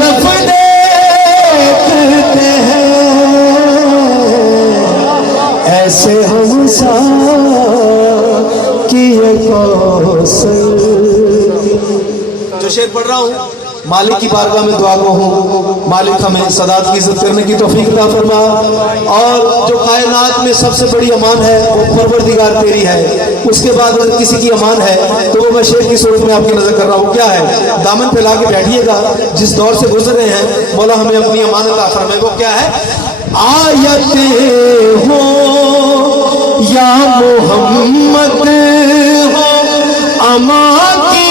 طرف دیکھتے ہیں ایسے ہم سا کیے کوثر. جو شعر پڑھ رہا ہوں مالک کی بارگاہ میں دعا گو ہوں. مالک ہمیں سادات کی عزت کرنے کی توفیق عطا فرما. اور جو کائنات میں سب سے بڑی امان ہے وہ پروردگار تیری ہے. اس کے بعد اگر کسی کی امان ہے تو وہ میں شعر کی صورت میں آپ کی نظر کر رہا ہوں. کیا ہے؟ دامن پھیلا کے بیٹھیے گا. جس دور سے گزر رہے ہیں مولا ہمیں اپنی امانت عطا فرمائے. وہ کیا ہے؟ آیتیں ہو یا محمد ہو امان کی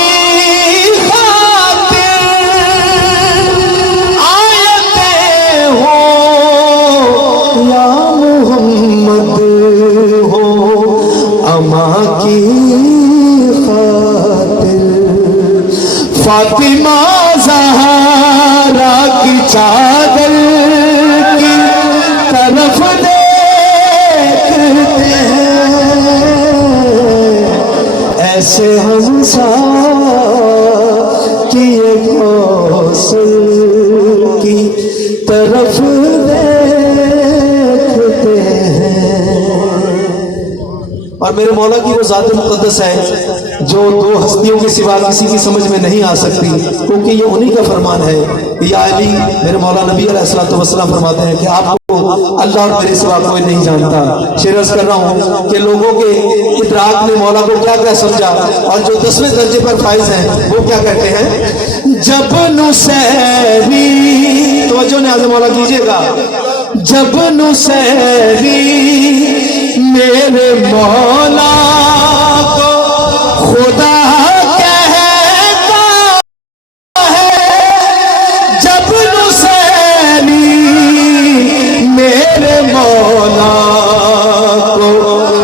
کی خاطر. فاطمہ زہرا کی چادر کی طرف دیکھتے ہیں ایسے ہم سا کیے کوثر کی طرف دیکھتے ہیں. اور میرے مولا کی وہ ذات مقدس ہے جو دو ہستیوں کے سوا کسی کی سمجھ میں نہیں آ سکتی, کیونکہ یہ انہی کا فرمان ہے. یا علی, میرے مولا نبی علیہ السلام فرماتے ہیں کہ آپ کو اللہ اور میرے سوا کوئی نہیں جانتا. شعر عرض کر رہا ہوں کہ لوگوں کے ادراک نے مولا کو کیا کیا سمجھا, اور جو 10ویں درجے پر فائز ہیں وہ کیا کہتے ہیں؟ جب نسیری, توجہ نیاز مولا کیجئے گا, جب نسیری میرے مولا کو خدا کہتا ہے, جب نسیری میرے مولا کو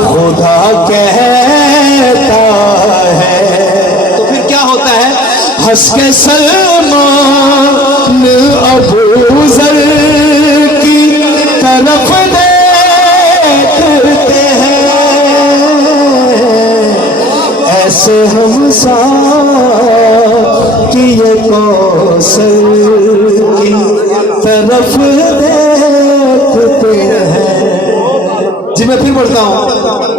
خدا کہتا ہے, تو پھر کیا ہوتا ہے؟ ہنس کے سلمان ابو ذر کی طرف دیکھتے ہیں ایسے ہم سا کیے کوثر کی طرف دیکھتے ہیں. جی میں پھر پڑھتا ہوں,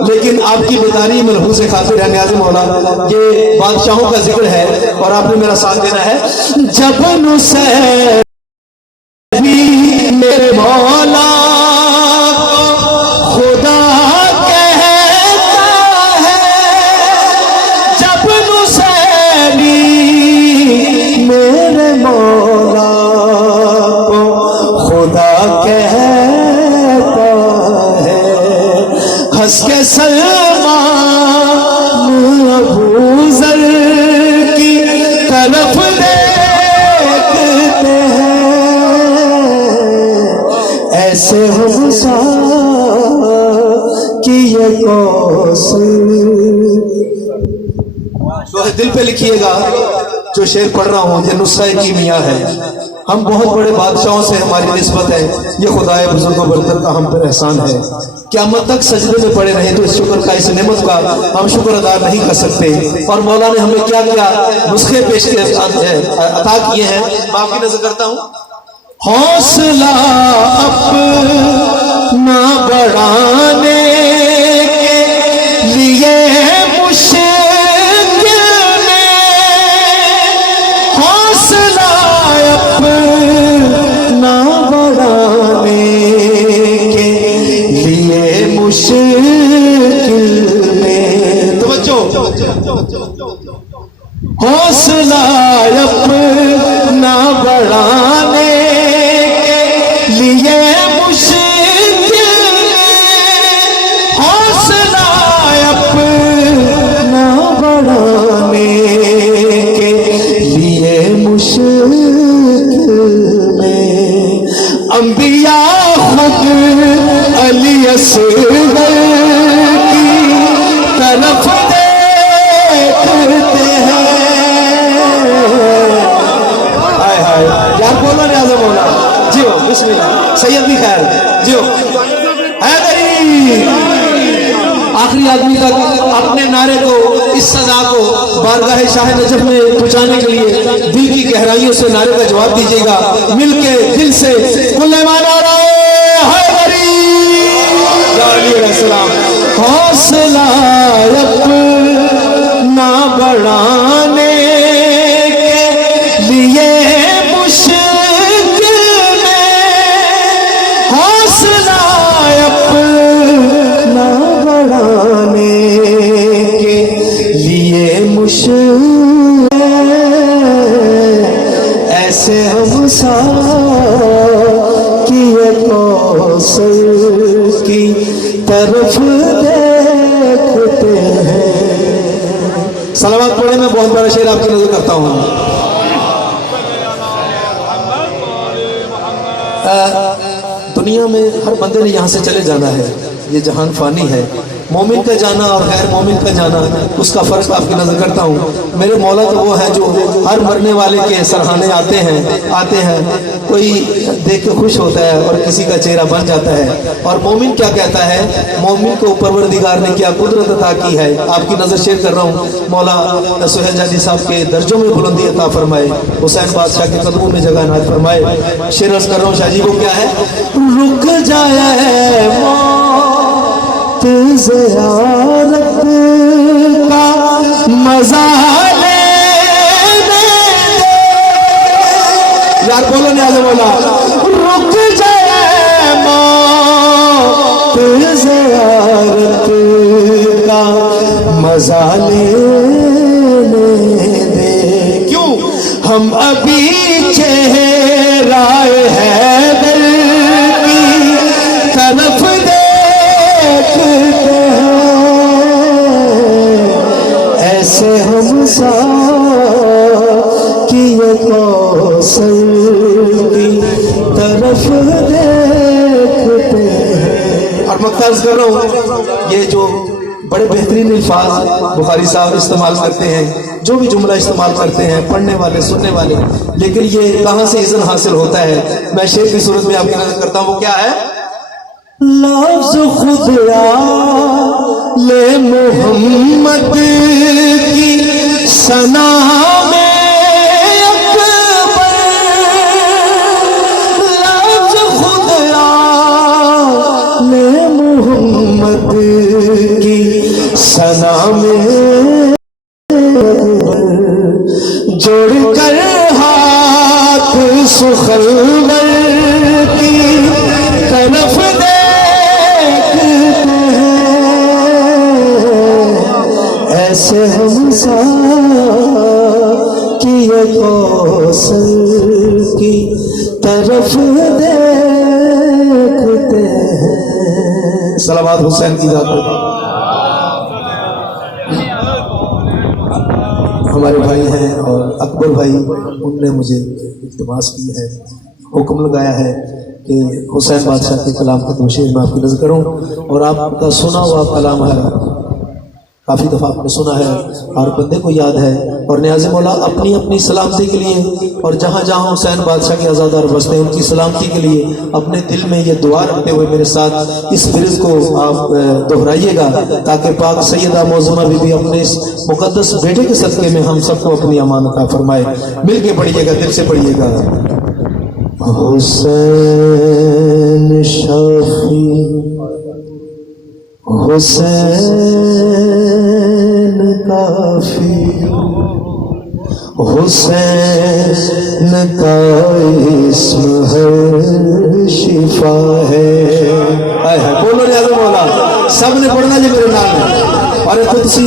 لیکن آپ کی بیداری ملحوظ خاطر ہے نیاز مولا, یہ بادشاہوں کا ذکر ہے اور آپ نے میرا ساتھ دینا ہے. جب نسیری میرے مولا خدا کہتا ہے, جب نسیری میرے مولا کو خدا کہتا ہے, ہنس کے سلمان ابو ذر کی طرف دیکھتے ہیں ایسے ہم سا کیے کوثر. دل پہ لکھیے گا جو شعر پڑھ رہا ہوں یہ نسخہ کیمیا ہے. ہم بہت بڑے بادشاہوں سے ہماری نسبت ہے, یہ خدائے بزرگ و برتر کا ہم پر احسان ہے. قیامت تک سجدے میں پڑے رہے تو اس شکر کا, اس نعمت کا ہم شکر ادا نہیں کر سکتے. اور مولا نے ہمیں کیا کیا نسخے پیش عطا کیے ہیں, میں آپ کی نظر کرتا ہوں. حوصلہ اپنا بڑھانے کے لیے مشکل میں, حوصلہ اپنا بڑھانے کے لیے مشکل میں, توجہ, حوصلہ اپنا بڑھانے لیے مشکل میں, حوصلہ اپنا بڑھانے کے لیے مشکل میں. انبیاء خود علی اصغر کی طرف دیکھتے ہیں. یار بولو نیاز مولا, جیو بسم اللہ, سید بھی خیر جیو. حیدری آخری آدمی تک اپنے نعرے کو، اس صدا کو بارگاہ شاہ نجف میں پہنچانے کے لیے دل کی گہرائیوں سے نعرے کا جواب دیجیے گا، مل کے دل سے کل مانا السلام۔ حوصلہ اپنا بڑھانے کے لیے مشکل میں، حوصلہ اپنا بڑھانے کے لیے مشکل ایسے ہم ساکیے کوثر کی طرف دیکھتے ہیں۔ صلوات پڑھے، میں بہت بڑا شعر آپ کی نظر کرتا ہوں۔ دنیا میں ہر بندے نے یہاں سے چلے جانا ہے، یہ جہان فانی ہے۔ مومن کا جانا اور غیر مومن کا جانا، اس کا فرق آپ کی نظر کرتا ہوں۔ میرے مولا تو وہ ہے جو ہر مرنے والے کے سرہانے آتے ہیں، کوئی دیکھ کے خوش ہوتا ہے اور کسی کا چہرہ بن جاتا ہے۔ اور مومن کیا کہتا ہے؟ مومن کو پروردگار نے کیا قدرت عطا کی ہے، آپ کی نظر شیئر کر رہا ہوں۔ مولا سہیل جادی صاحب کے درجوں میں بلندی عطا فرمائے، حسین بادشاہ کے قدموں میں جگہ عنایت فرمائے۔ شعر عرض کر رہا ہوں، شاہ جی وہ کیا ہے؟ رک جائے زیارت کا مزہ لینے یار بولو نیاز مولا، رک جائے موت زیارت کا مزہ لینے دے، کیوں ہم ابھی چہرہ حیدر کی طرف ایسے ہم ساکیے کوثر کی طرف دیکھتے ہیں۔ اور مقترض کر رہا ہوں، یہ جو بڑے بہترین الفاظ بخاری صاحب استعمال کرتے ہیں، جو بھی جملہ استعمال کرتے ہیں پڑھنے والے سننے والے، لیکن یہ کہاں سے اذن حاصل ہوتا ہے؟ میں شعر کی صورت میں آپ کی نظر کرتا ہوں، وہ کیا ہے؟ لفظ خدا لے محمد کی ثنا میں اکبر، لفظ خدا لے محمد کی ثنا میں جوڑ کر ہاتھ سخنور کی طرف ایسے ہم ساکیے کوثر کی طرف دیکھتے ہیں۔ صلوات حسین کی ذات پر۔ ہمارے بھائی ہیں اور اکبر بھائی، ان نے مجھے التماس کی ہے، حکم لگایا ہے کہ حسین بادشاہ کے کلام کا توشیر میں آپ کی نظر کروں، اور آپ کا سنا ہوا کلام ہے، کافی دفعہ آپ نے سنا ہے اور بندے کو یاد ہے۔ اور نیاز مولا اپنی اپنی سلامتی کے لیے اور جہاں جہاں حسین بادشاہ کے عزادار بستے ہیں ان کی سلامتی کے لیے اپنے دل میں یہ دعا رکھتے ہوئے میرے ساتھ اس فرض کو آپ دہرائیے گا، تاکہ پاک سیدہ معظمہ بی بی اپنے اس مقدس بیٹے کے صدقے میں ہم سب کو اپنی امان عطا فرمائے۔ مل کے پڑھیے گا، دل سے پڑھیے گا۔ حسین شافی حسین کافی، حسین کا اسم ہر شفا ہے۔ بولو نیاز مولا، سب نے پڑھنا جی میرے نام ہے، اور خود سی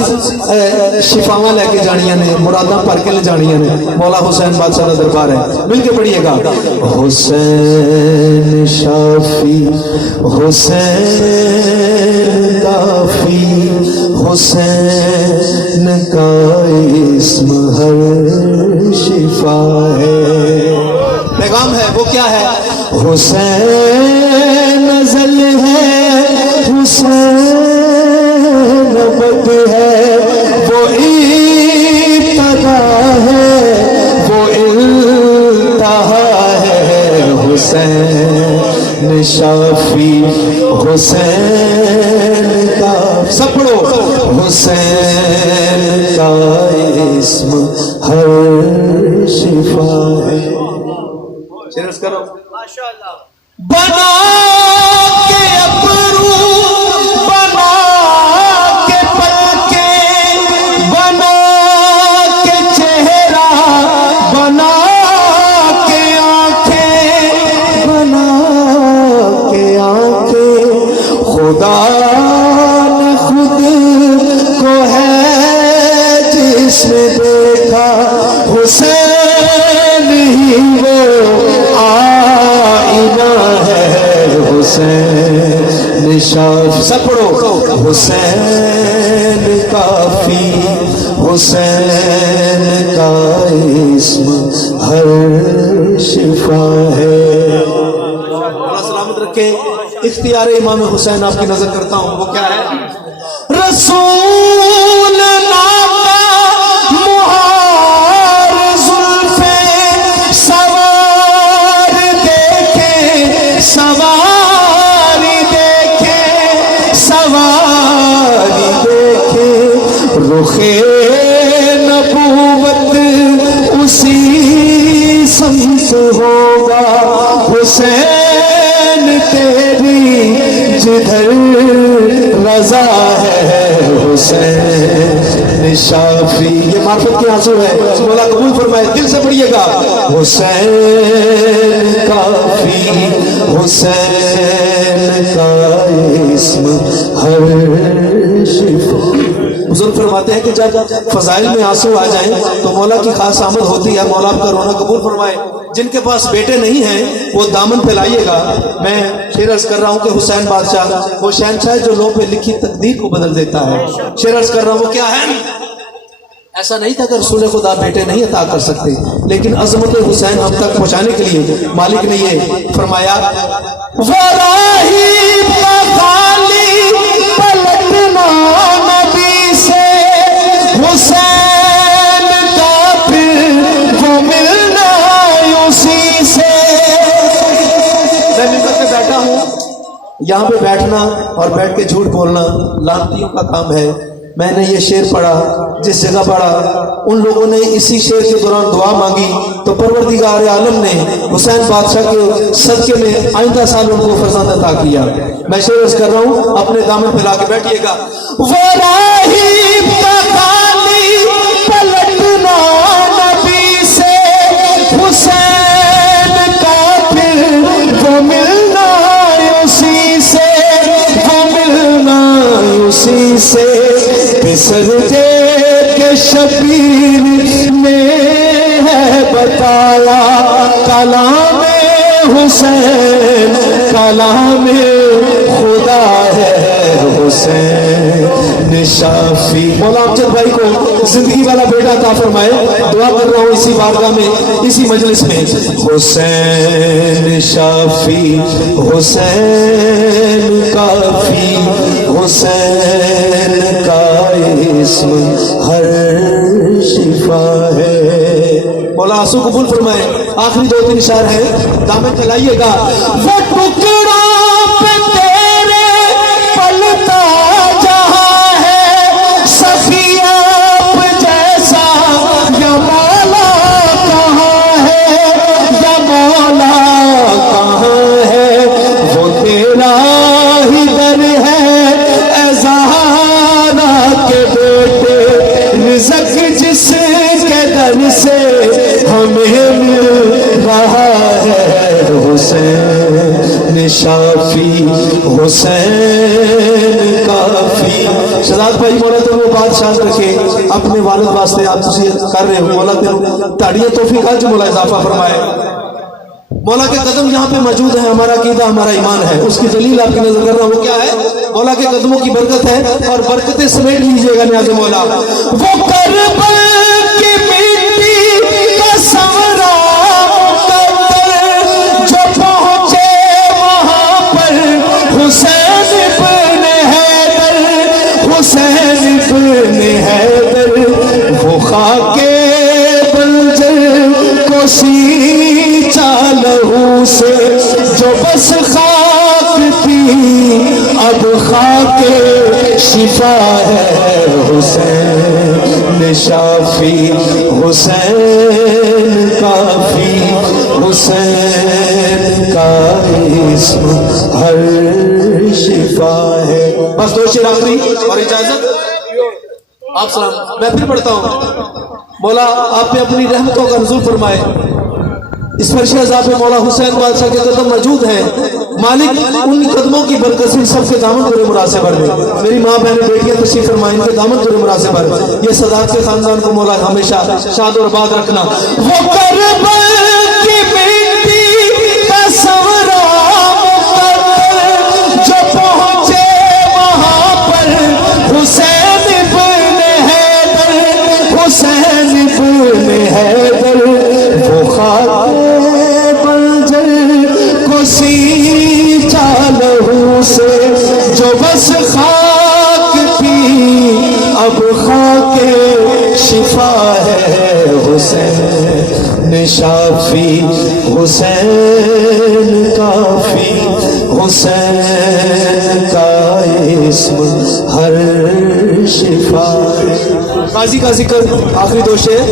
شفاواں لے کے جانیاں نے، مراداں پڑھ کے لے جانیاں نے۔ مولا حسین بادشاہ کا دربار ہے، مل کے پڑھیے گا۔ حسین شافی حسین کافی، حسین کا اسم ہر شفا ہے۔ پیغام ہے وہ کیا ہے؟ حسین نزل ہے، حسین بد ہے، وہ ابتدا ہے، وہ انتہا ہے۔ حسین شافی حسین کا निशाफ, सब पढ़ो। हुसैन का इस्म हर शिफा है। शेरस करो। बना के अबरू, बना के पलके, बना के चेहरा, बना के आंखें, बना के आंखें, खुदा ने खुद को है जिसने देखा, हुसैन ही वो आईना है। हुसैन निशाफ, सब पढ़ो। हुसैन काफी, हुसैन का इस्म हर शिफा है। अल्लाह सलामत रखे। इख्तियार इमाम हुसैन आपकी नजर करता हूं, वो क्या है? रसूल नाका मुहार जुल्फे सवार देखे, सवारी देखे, सवारी देखे, रुखे नबूवत उसी संत होगा। हुसैन तेरी जिधर रजा है, हुसैन शाफी। ये मार्फत के आंसू है, मौला कबूल फरमाए, दिल से पढ़िएगा। हुसैन काफी, हुसैन का इस्म हर शिफा। बुजुर्ग फरमाते हैं कि जब फजाइल में आंसू आ जाएं तो मौला की खास आमद होती है। मौला आपका रोना कबूल फरमाए। जिनके पास बेटे नहीं हैं वो दामन फैलाइएगा। मैं शेर अर्ज कर रहा हूँ कि हुसैन बादशाह वो शहनशाह जो लोगों पे लिखी तकदीर को बदल देता है। शेर अर्ज कर रहा हूँ, वो क्या है? ऐसा नहीं था कि रसूल खुदा बेटे नहीं अता कर सकते, लेकिन अजमत हुसैन हम तक पहुंचाने के लिए मालिक ने ये फरमाया, हुसैन का फिर वो मिलना उसी से। मैं मिंबर पे बैठा हूँ, यहाँ पे बैठना और बैठ के झूठ बोलना लानतियों का काम है। मैंने ये शेर पढ़ा, जिस जगह पढ़ा उन लोगों ने इसी शेर के दौरान दुआ मांगी तो परवरदिगार आलम ने हुसैन बादशाह के सदके में आइंदा साल उनको फरजांद अता किया। मैं शेर अर्ज कर रहा हूँ, अपने दामन पे ला के बैठिएगा। पलटना नबी से, हुसैन का फिर वो मिलना उसी से, वो मिलना उसी से। सजदे के शबीर ने है बताया, कलाम हुसैन कलाम खुदा है। हुसैन शाफी। मौला अमजद भाई को जिंदगी वाला बेटा अता फरमाए। दुआ कर रहा हूँ इसी बारगाह में, इसी मजलिस में। हुसैन शाफी, हुसैन काफी, हुसैन का इस्म हर शिफा है। मौला आंसू कबूल फरमाए। आखिरी 2-3 शायर है, दामन चलाइएगा। वो टुकड़ा पे तेरे पलता जहां है, सफिया जैसा या मौला कहाँ है, या मौला कहाँ है। वो तेरा ही दर है एज़ारा के बेटे, रिज़्क़ जिसके दर से हमें मिल रहा है। हुसैन शाफी, हुसैन काफी। शहजाद भाई मौला तो वो बादशाह रखे अपने वालिद वास्ते आप कर रहे हो। मौला ताड़ियां तौफीक आज मौला इजाफा फरमाए। मौला के कदम यहाँ पे मौजूद है। हमारा अकीदा हमारा ईमान है, उसकी दलील आपकी नजर कर रहा हूँ। वो क्या है? मौला के कदमों की बरकत है और बरकतें समेट लीजिएगा न्याज़ मौला। वो करबल की मिट्टी का सवरा जो पहुंचे वहां पर, हुसैन इब्ने हैदर, हुसैन इब्ने हैदर। वो खाके बंजर को सींचा लहू से, जो बस खाक थी अब खाके شفا ہے حسین شافی حسین کافی حسین کا اسم ہر شفا ہے. بس دو شعر آخری اور اجازت. آپ سلام. میں پھر پڑھتا ہوں. مولا آپ پہ اپنی رحمتوں کا نزول فرمائے. اس فرش عذاب پہ مولا حسین بادشاہ کے قدم موجود ہیں. مالک ان قدموں کی برکت سے سب کے دامن تیرے مراد سے بھر دے. میری ماں بہنیں بیٹیاں تشریف فرمائیں, ان کے دامن تیرے مراد سے بھر. یہ صداقت کے خاندان کو مولا ہمیشہ شاد اور آباد رکھنا. وہ کربل کی مٹی کا سورام جو پہنچے وہاں پر حسین ابن حیدر حسین ابن حیدر وہ خاک بنجر کو سینچا لہو سے جو بس خاک تھی اب خاک شفا ہے حسین شافی حسین کافی حسین کا اسم ہر شفا ہے. قاضی کا ذکر آخری دو شعر.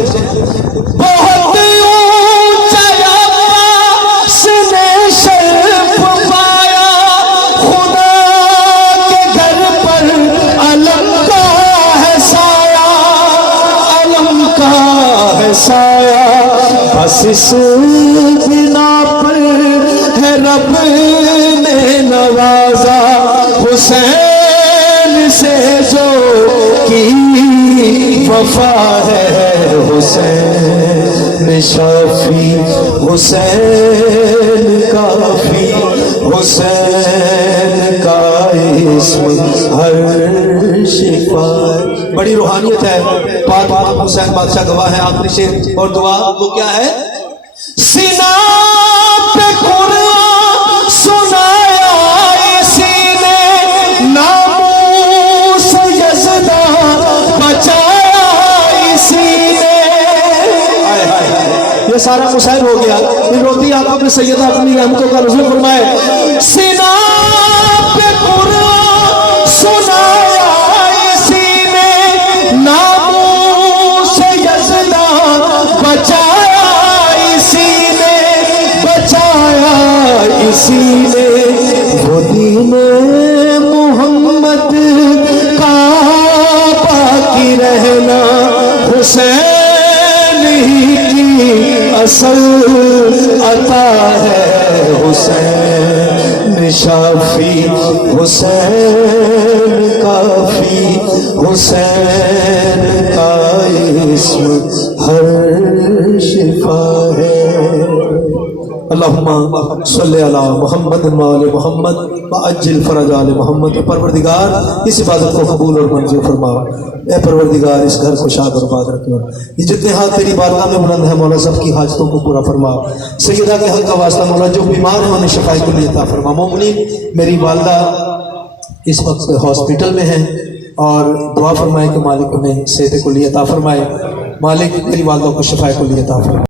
بہت اونچا عباس نے شرف پایا خدا کے گھر پر علم کا ہے سایہ علم کا ہے سایہ. بس اس بنا پر ہے رب نے نوازا حسین سے جو کی وفا ہے حسین شافی حسین کافی حسین کا اسم ہر شفا. بڑی روحانیت ہے. پاک حسین بادشاہ گواہ ہے. آخری شعر اور دعا وہ کیا ہے؟ سینا پہ قرآن سنایا اسی نے ناموس یزدہ بچایا اسی نے. یہ سارا مشاعر ہو گیا. پھر روتی آقا پہ سیدہ اپنی رحمتوں کا نزول فرمائے. سینا پہ قرآن سنایا اسی نے ناموس یزدہ بچایا اسی نے بچایا اسی نے. وہ دین محمد کا باقی رہنا حسین ہی کی اصل عطا ہے حسین شافی حسین کافی حسین کا اسم ہر شفا ہے. اللہم صلی علی محمد وآل محمد وعجل فرج آل محمد. پروردگار اس عبادت کو قبول اور منظور فرما. اے پروردگار اس گھر کو شاد اور آباد رکھنا. یہ جتنے ہاتھ تیری بارگاہ میں بلند ہے مولا سب کی حاجتوں کو پورا فرما. سیدہ کے حق کا واسطہ مولا جو بیمار ہیں انہیں شفائی کو لیے عطا فرما. مومنین میری والدہ اس وقت ہاسپٹل میں ہیں اور دعا فرمائے کہ مالک انہیں صحت کو لیے عطا فرمائے. مالک میری والدہ کو شفائی کو لیے عطا فرمائے.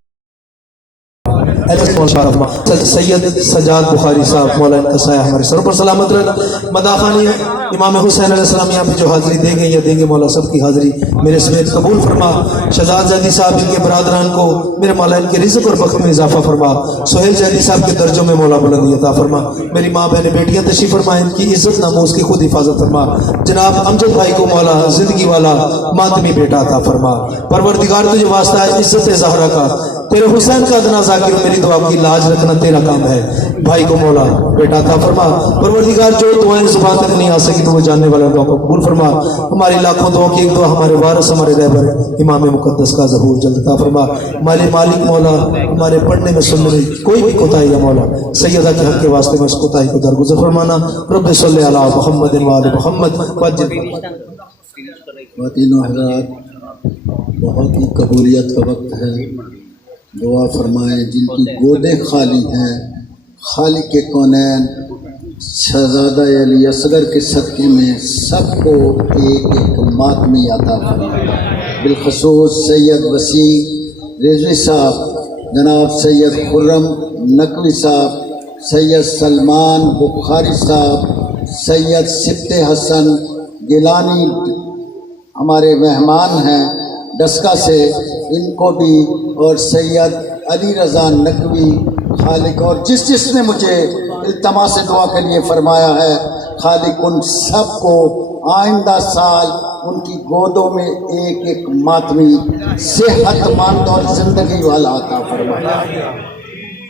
سید سجاد بخاری صاحب مولا ان کا سایہ ہمارے سر پر سلامت رکھ. مداخانی امام حسین علیہ السلام یہاں پہ جو حاضری دے گئے یا دیں گے مولا سب کی حاضری میرے سمیت قبول فرما. شہزاد زیدی صاحب ان کے برادران کو میرے مولا ان کے رزق اور بخت میں اضافہ فرما. سہیل زیدی صاحب کے درجوں میں مولا بلندی عطا فرما. میری ماں بہنیں بیٹیاں تشریف فرما. ان کی عزت ناموس کی خود حفاظت فرما. جناب امجد بھائی کو مولا زندگی والا ماتمی بیٹا عطا فرما. پروردگار تجھے واسطہ ہے عزت زہرا کا تیرے حسین کا ادنا ذاکر میری دعا کی لاج رکھنا تیرا کام ہے. بھائی کو مولا بیٹا عطا فرما. پروردگار جو دعائیں زبان تک نہیں آ سکی تو وہ جاننے والا دعا کو قبول فرما. ہماری لاکھوں دعاؤں کی ایک دعا ہمارے وارث ہمارے رہبر امام مقدس کا ظہور جلد عطا فرما. مالک مولا ہمارے پڑھنے میں سننے میں کوئی بھی کوتاہی ہے مولا سیدہ کے حق کے واسطے میں اس کوتاہی کو درگزر فرمانا. رب صلی علی محمد وآل محمد. خواتین و حضرات بہت ہی قبولیت کا وقت ہے. دعا فرمائیں جن کی گودیں خالی ہیں خالق کے کونین شہزادہ علی اصغر کے صدقے میں سب کو ایک ایک ماتمی عطا فرمائے. بالخصوص سید وسیع رضوی صاحب، جناب سید خرم نقوی صاحب، سید سلمان بخاری صاحب، سید سبت حسن गिलानी हमारे मेहमान हैं डस्का से, इनको भी, और सैयद अली रज़ा नकवी खालिक, और जिसने मुझे इल्तमास दुआ के लिए फरमाया है, खालिक उन सब को आइंदा साल उनकी गोदों में एक एक मातमी सेहतमंद और ज़िंदगी वाला अता फरमाया।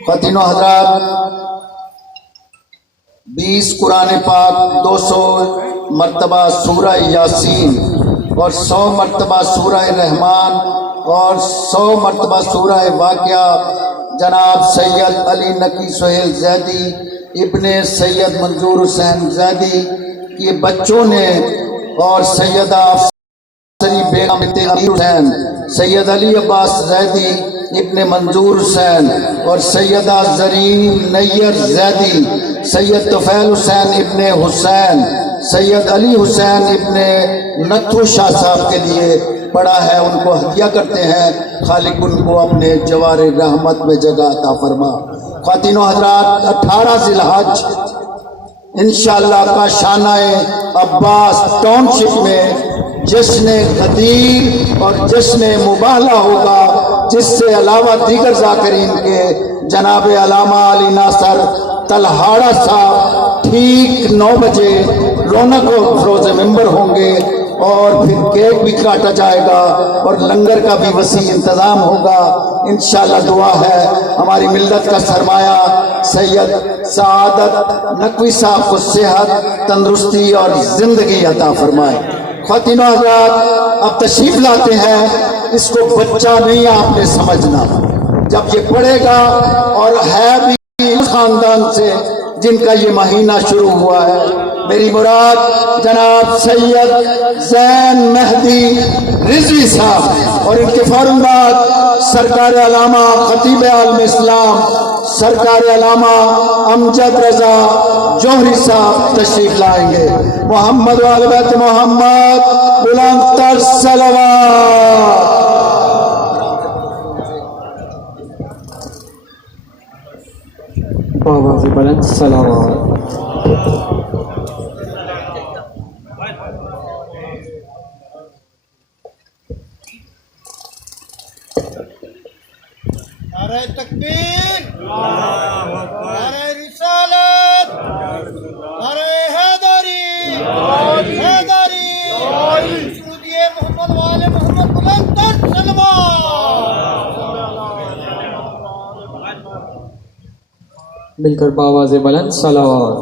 ख़वातीन व हज़रात, 20 कुरान पाक, 200 मरतबा सूरह यासीन और 100 मरतबा सूरह रहमान और 100 मरतबा सूरह वाक़िया जनाब सैयद अली नकी सुहेल जैदी इब्ने सैयद मंजूर हुसैन जैदी के बच्चों ने, और सैयदा अफसरी बेगम अमीर हुसैन, सैयद अली अब्बास जैदी इब्ने मंजूर हुसैन और सैयदा जरीन नैयर जैदी, सैयद तुफैल हुसैन इब्ने हुसैन, सैयद अली हुसैन इब्ने नथु शाह साहब के लिए पड़ा है, उनको हदिया करते हैं। खालिक उनको अपने जवारे रहमत में जगह अता फरमा। ख़वातीन व हज़रात, 18 ज़िलहज इंशाअल्लाह का शानाए अब्बास टाउनशिप में जश्न गदीर और जश्न मुबाला होगा, जिससे अलावा दीगर ज़ाकिरीन के जनाब अलामा अली नासर तलहाड़ा साहब ठीक 9 बजे रौनक अफरोज़ मेंबर होंगे और फिर केक भी काटा जाएगा और लंगर का भी वसी इंतज़ाम होगा। इंशाअल्लाह दुआ है हमारी मिल्लत का सरमाया सैयद सआदत नकवी साहब को सेहत, तंदुरुस्ती और ज़िंदगी अता फरमाए। ख़वातीन व हज़रात, अब तशरीफ़ लाते हैं, इसको बच्चा नहीं आपने समझना, जब ये पढ़ेगा, और है भी उस ख़ानदान से जिनका ये महीना शुरू हुआ है। मेरी मुराद जनाब सैयद ज़ैन मेहदी रिजवी साहब और इनके फौरन बाद सरकार अलामा खतीब आलम इस्लाम सरकार अलामा अमजद रजा जौहरी साहब तशरीफ लाएंगे। मोहम्मद व आले बैत मोहम्मद, बुलंद तर सलवात। बाबा से बुलंद सलावत। नारे तकबीर, नारे रिसालत, नारे हैदरी, हैदरी, सुरूदिये मोहम्मद वाले मोहम्मद बुलंद तर सलवात। मिलकर बाबा से बुलंद सलावत।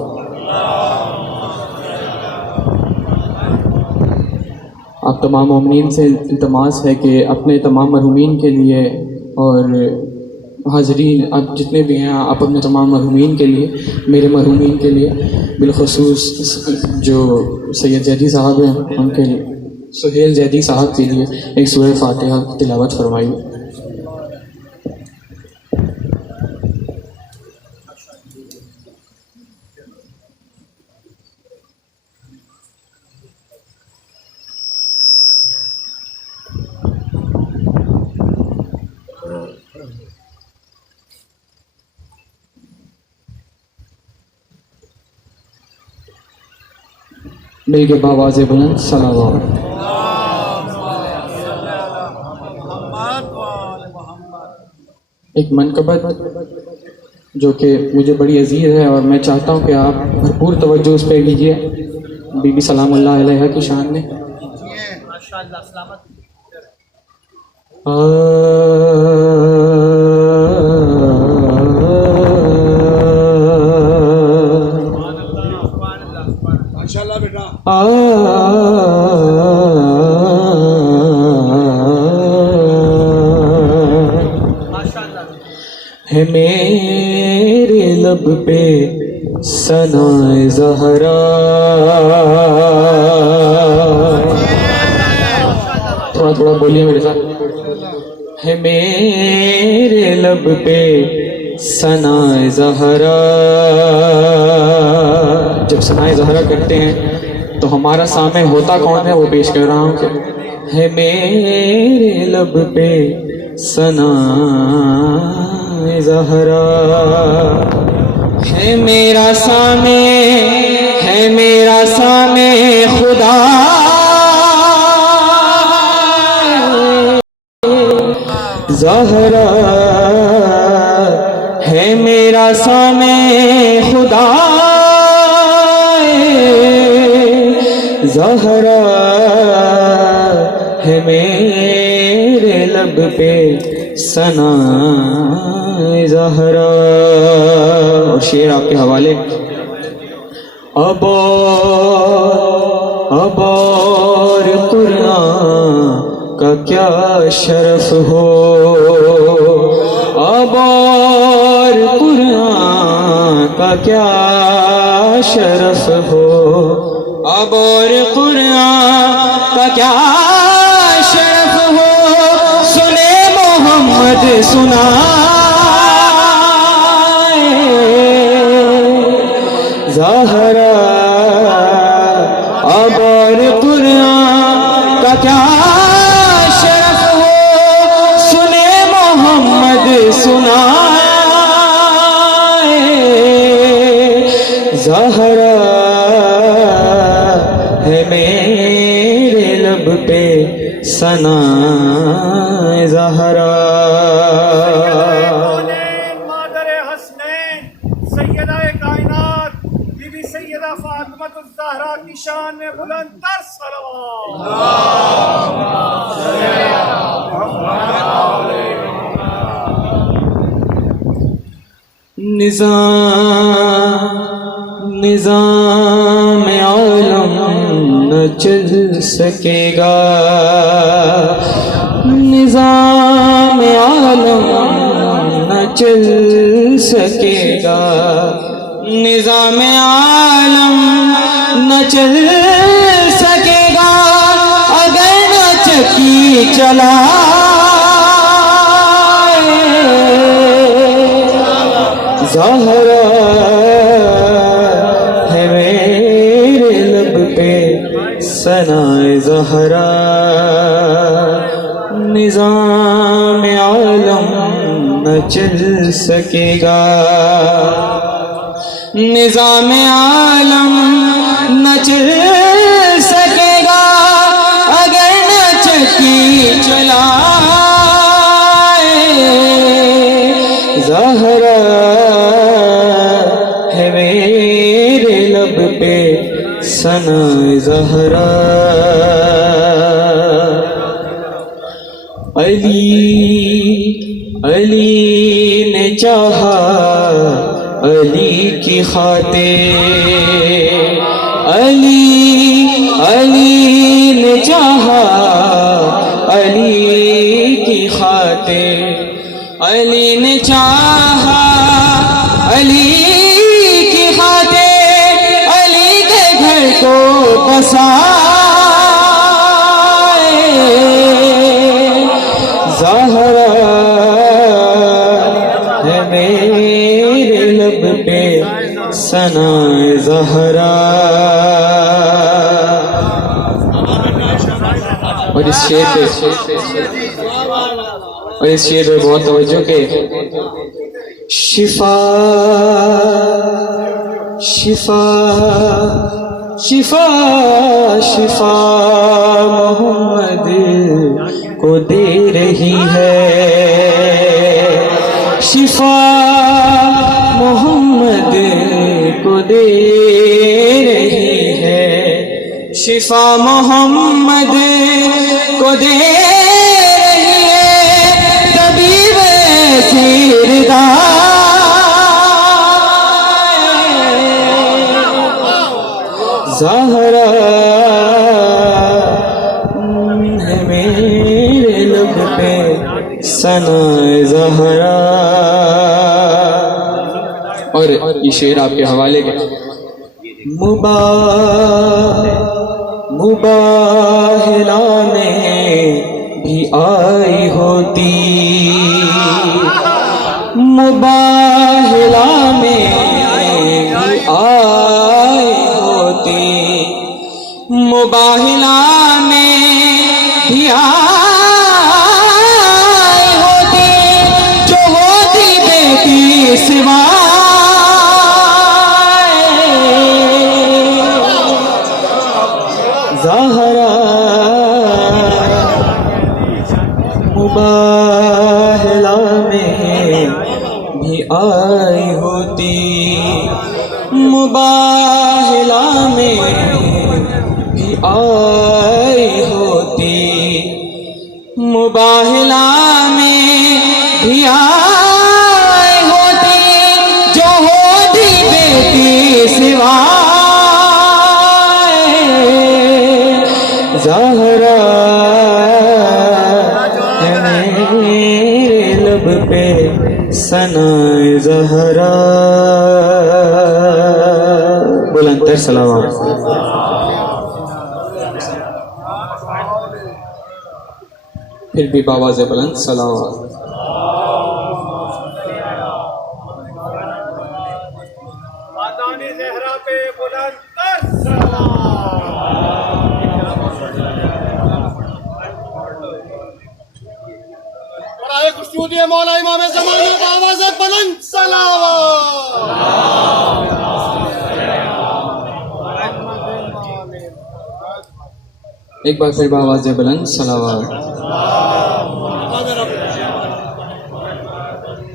आप तमाम मोमिनीन से इल्तमास है कि अपने तमाम मरहूमीन के लिए और हाज़रीन आप जितने भी हैं, आप अपने तमाम मरहूमीन के लिए, मेरे मरहूमीन के लिए, बिलखसूस जो सैयद जैदी साहब हैं उनके लिए, सुहेल जैदी साहब के लिए एक सूरह फातिहा तिलावत फरमाइए। मिलके बावाज़े बुलंद सलावत। एक मनकबत जो कि मुझे बड़ी अजीज़ है और मैं चाहता हूँ कि आप भरपूर तवज्जो उस पर कीजिए। बीबी सलामुल्लाह अलैहा की शान में है मेरे लब पे सनाए ज़हरा। थोड़ा थोड़ा बोलिए मेरे साथ। है मेरे लब पे सनाए ज़हरा। जब सनाए ज़हरा करते हैं तो हमारा सामने होता कौन है वो पेश कर रहा हूँ कि है मेरे लब पे सनाए ज़हरा। है मेरा सामे खुदा زہرا ہے میرا سامع خدا، زہرا ہے میرے لب پہ ثنا زہرا. اور شعر آپ کے حوالے. ابار قرآن کا کیا شرف ہو، ابار قرآن کا کیا شرف ہو، ابار قرآن کا کیا شرف ہو. سنے محمد سنا زہرا، ابار قرآن کا کیا شرف ہو. سنے محمد سنائے زہرا ہے میرے لب پہ ثنا زہرا. مادر حسنین سیدہ کائنات بی بی سیدہ فاطمہ الزہرا کی شان میں بلند تر نظام عالم نہ چل سکے گا، نظام عالم نہ چل سکے گا، نظام عالم نہ چل سکے گا اگر نہ چکی چلا زہرا ہے میرے لب پہ ثنا زہرا. نظام عالم نہ چل سکے گا، نظام عالم نہ چل سکے گا اگر نہ چکی چلائے زہرا ہے میرے لب پہ ثنا زہرا. علی نے چاہا علی کی خاطر، علی نے چاہا علی کی خاطر، علی نے چاہا علی کی خاطر علی کے گھر کو بسائے زہرا ہے میرے لب پہ ثنا زہرا. اور اس شعر پہ بہت توجہ کہ شفا شفا شفا شفا محمد کو دے رہی ہے، شفا محمد کو دے رہی ہے، شفا محمد کو دے رہی ہے طبیب سیردہ زہرا ہے میرے لب پہ ثنا زہرا. اور یہ شعر آپ کے حوالے کے. مباہلا میں بھی آئی ہوتی، مباہلا میں بھی آئی ہوتی، مباہلا میں بھی آئی ہوتی جو ہوتی بیٹی سوا زہرا. آئی ہوتی مباہلا میں بھی آئی ہوتی مباہلا میں بھی آئی ہوتی جو ہوتی بیٹی سوائے زہرا ہے میرے لب پہ ثنائے زہرا بلندتر صلوات پھر بھی باواز بلند صلوات مادان زہرا پہ بلند تر سلام برائے خشنودی مولا امام زمانہ باواز بلند صلوات ایک بار پھر باواز بلند صلوات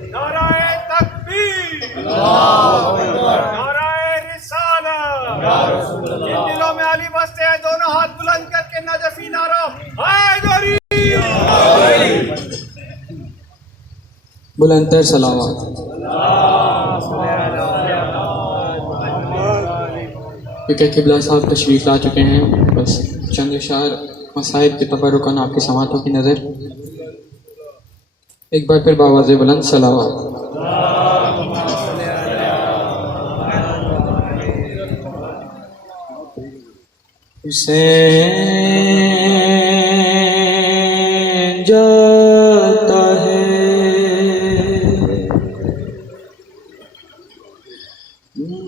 نعرہ تکبیر نعرہ رسالت جن دلوں میں علی بستے ہیں دونوں ہاتھ بلند کر کے نجفی نعرہ حیدری بلندتر صلوات کیونکہ قبلہ صاحب تشریف لا چکے ہیں بس چند اشعار مصائب کے تبرکاً آپ کی سماعتوں کی نظر ایک بار پھر باواز بلند صلوات حسین جاتا ہے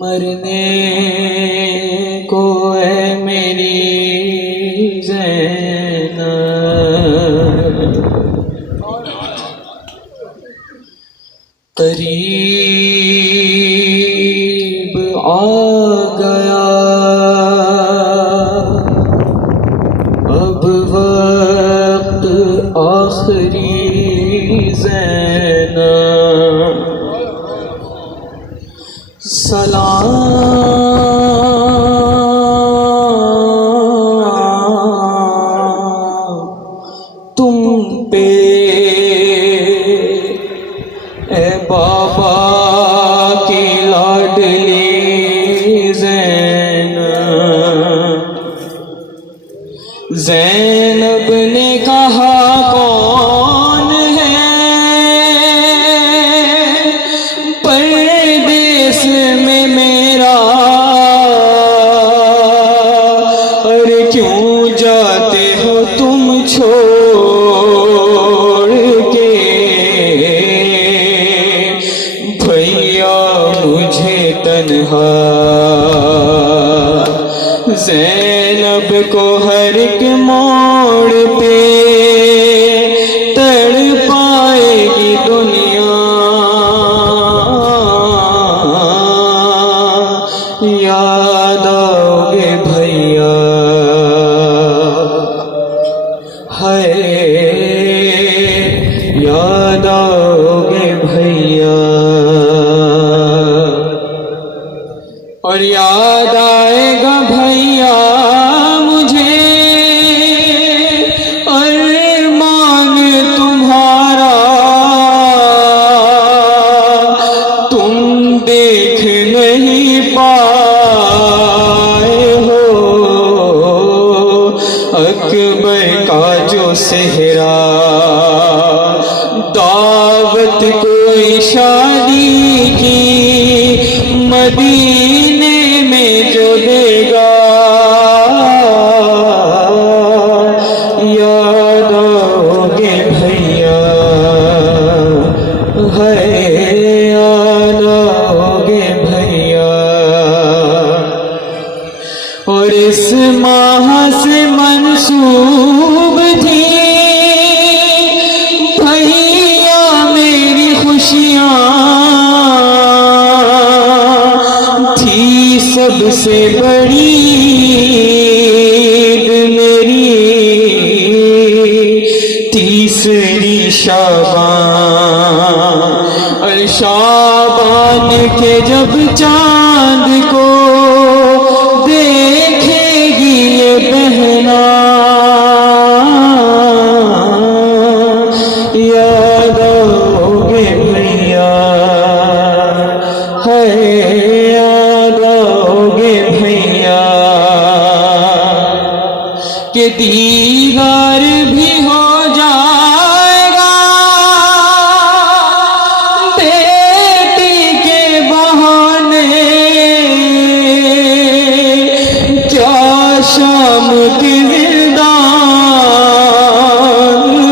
مرنے کو اے میری زینب قریب آ گیا اب وقت آخری زینب سلام تم پہ اے بابا کی لاڈلی زینب نے کہا کون ہے پردیس میں میرا اور کیوں جاتے ہو تم چھوڑ کے بھیا مجھے تنہا زینب کو ہر ایک موڑ پہ تڑ پائے گی دنیا یاد آؤ گے بھیا ہے یاد آؤ گے بھیا اور یاد آئے گا بھیا مجھے ارمان تمہارا تم دیکھ نہیں پائے ہو اکبر کا جو صحرا دعوت کوئی شادی کی مدینے میں جو دے گا یاد آؤ گے بھیا ہے یاد آؤ گے بھیا اور اس ماہ سے منسوب تھی بھیا میری خوشیاں تھی سب سے بڑی عید میری تیسری شعبان اور شعبان बान के जब चांद को देखेगी ये बहना, याद आओगे भैया, है याद आओगे भैया, कि दीदार भी हो जाएगा बेटी के बहाने, क्या शाम की जिंदान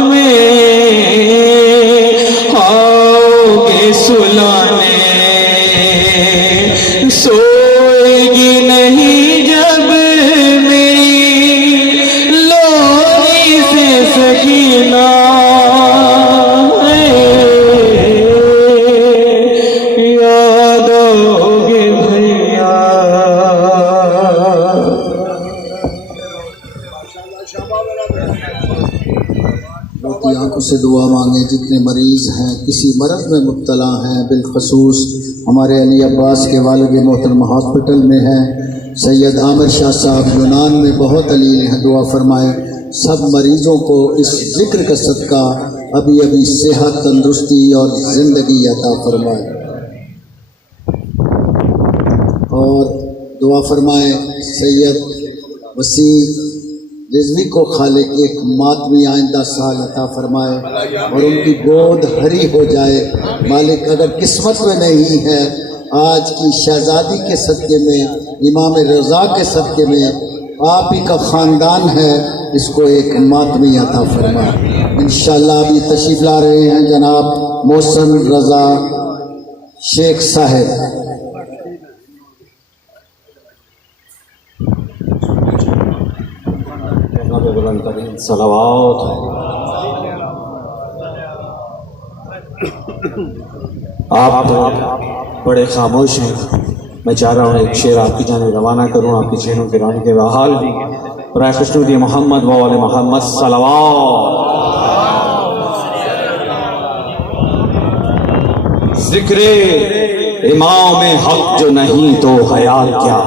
में आओगे सुलाने, सोएगी नहीं जब मेरी लोरी से सकीना, याद आओगे भैया। मोटी आंखों से दुआ मांगे जितने मरीज़ हैं, किसी मरज़ में मुब्तला हैं, बिलखसूस हमारे अली अब्बास के वालिद मोहतरम हॉस्पिटल में हैं, सैयद आमिर शाह साहब यूनान में बहुत अलील हैं, दुआ फरमाएं सब मरीज़ों को इस ज़िक्र का सदका अभी अभी सेहत, तंदुरुस्ती और ज़िंदगी अता फरमाएं। और दुआ फरमाएं सैयद वसी रिजवी को खालिक एक मातमी आइंदा साल अता फरमाए और उनकी गोद हरी हो जाए। मालिक अगर किस्मत में नहीं है, आज की शहजादी के सदक़े में, इमाम रज़ा के सदक़े में आप ही का ख़ानदान है, इसको एक मातमी अता फरमाए। इंशाअल्लाह अभी तशरीफ़ ला रहे हैं जनाब मोहसिन रज़ा शेख साहब। सलावत। आप बड़े खामोश हैं, मैं चाह रहा हूँ एक शेर आपकी जाने रवाना करूँ, आपकी चेहरों के रानी के बहाल प्राय खुशनुदी मोहम्मद व आले मोहम्मद सलावत। जिक्रे इमाम हक जो नहीं तो हयात क्या,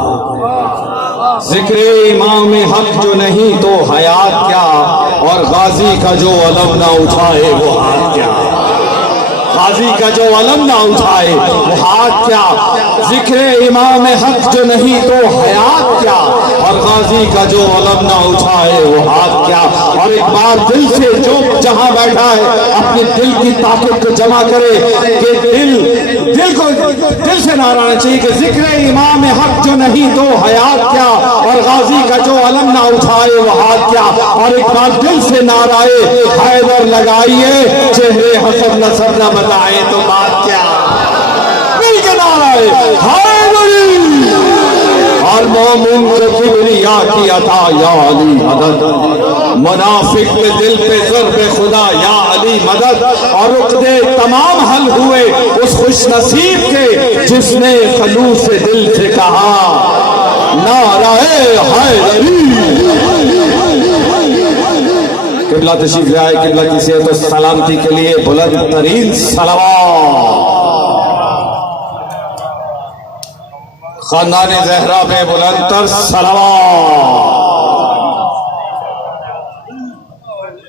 जिक्रे इमाम हक जो नहीं तो हयात क्या, और गाजी का जो अलम ना उठाए वो हाथ क्या, गाजी का जो अलम ना उठाए वो हाथ क्या, जिक्रे इमाम हक जो नहीं तो हयात क्या, और गाजी का जो अलम ना उठाए वो हाथ क्या। और एक बार दिल से जो जहां बैठा है अपने दिल की ताकत को जमा करे कि दिल को दिल से नाराना चाहिए कि जिक्र इमाम हक जो नहीं तो हयात क्या, और गाजी का जो अलम ना उठाए वो हाथ क्या। और एक बार दिल से नाराए हैदर लगाइए, चेहरे हसन नसर न बताए तो बात क्या। दिल के नाराए हैदरी और मोमिन को किबरिया की अता या अली मदद, मुनाफिक के दिल पे ज़र्ब खुदा या अली मदद। और उक़दे तमाम हल हुए उस खुश नसीब के जिसने खलूस से दिल से कहा नाराए हैदरी। किबला तशरीफ ले आए, किबला की सेहत और सलामती के लिए बुलंद तरीन सलावत। खानदान ज़हरा पे बुलंद तर सलावत।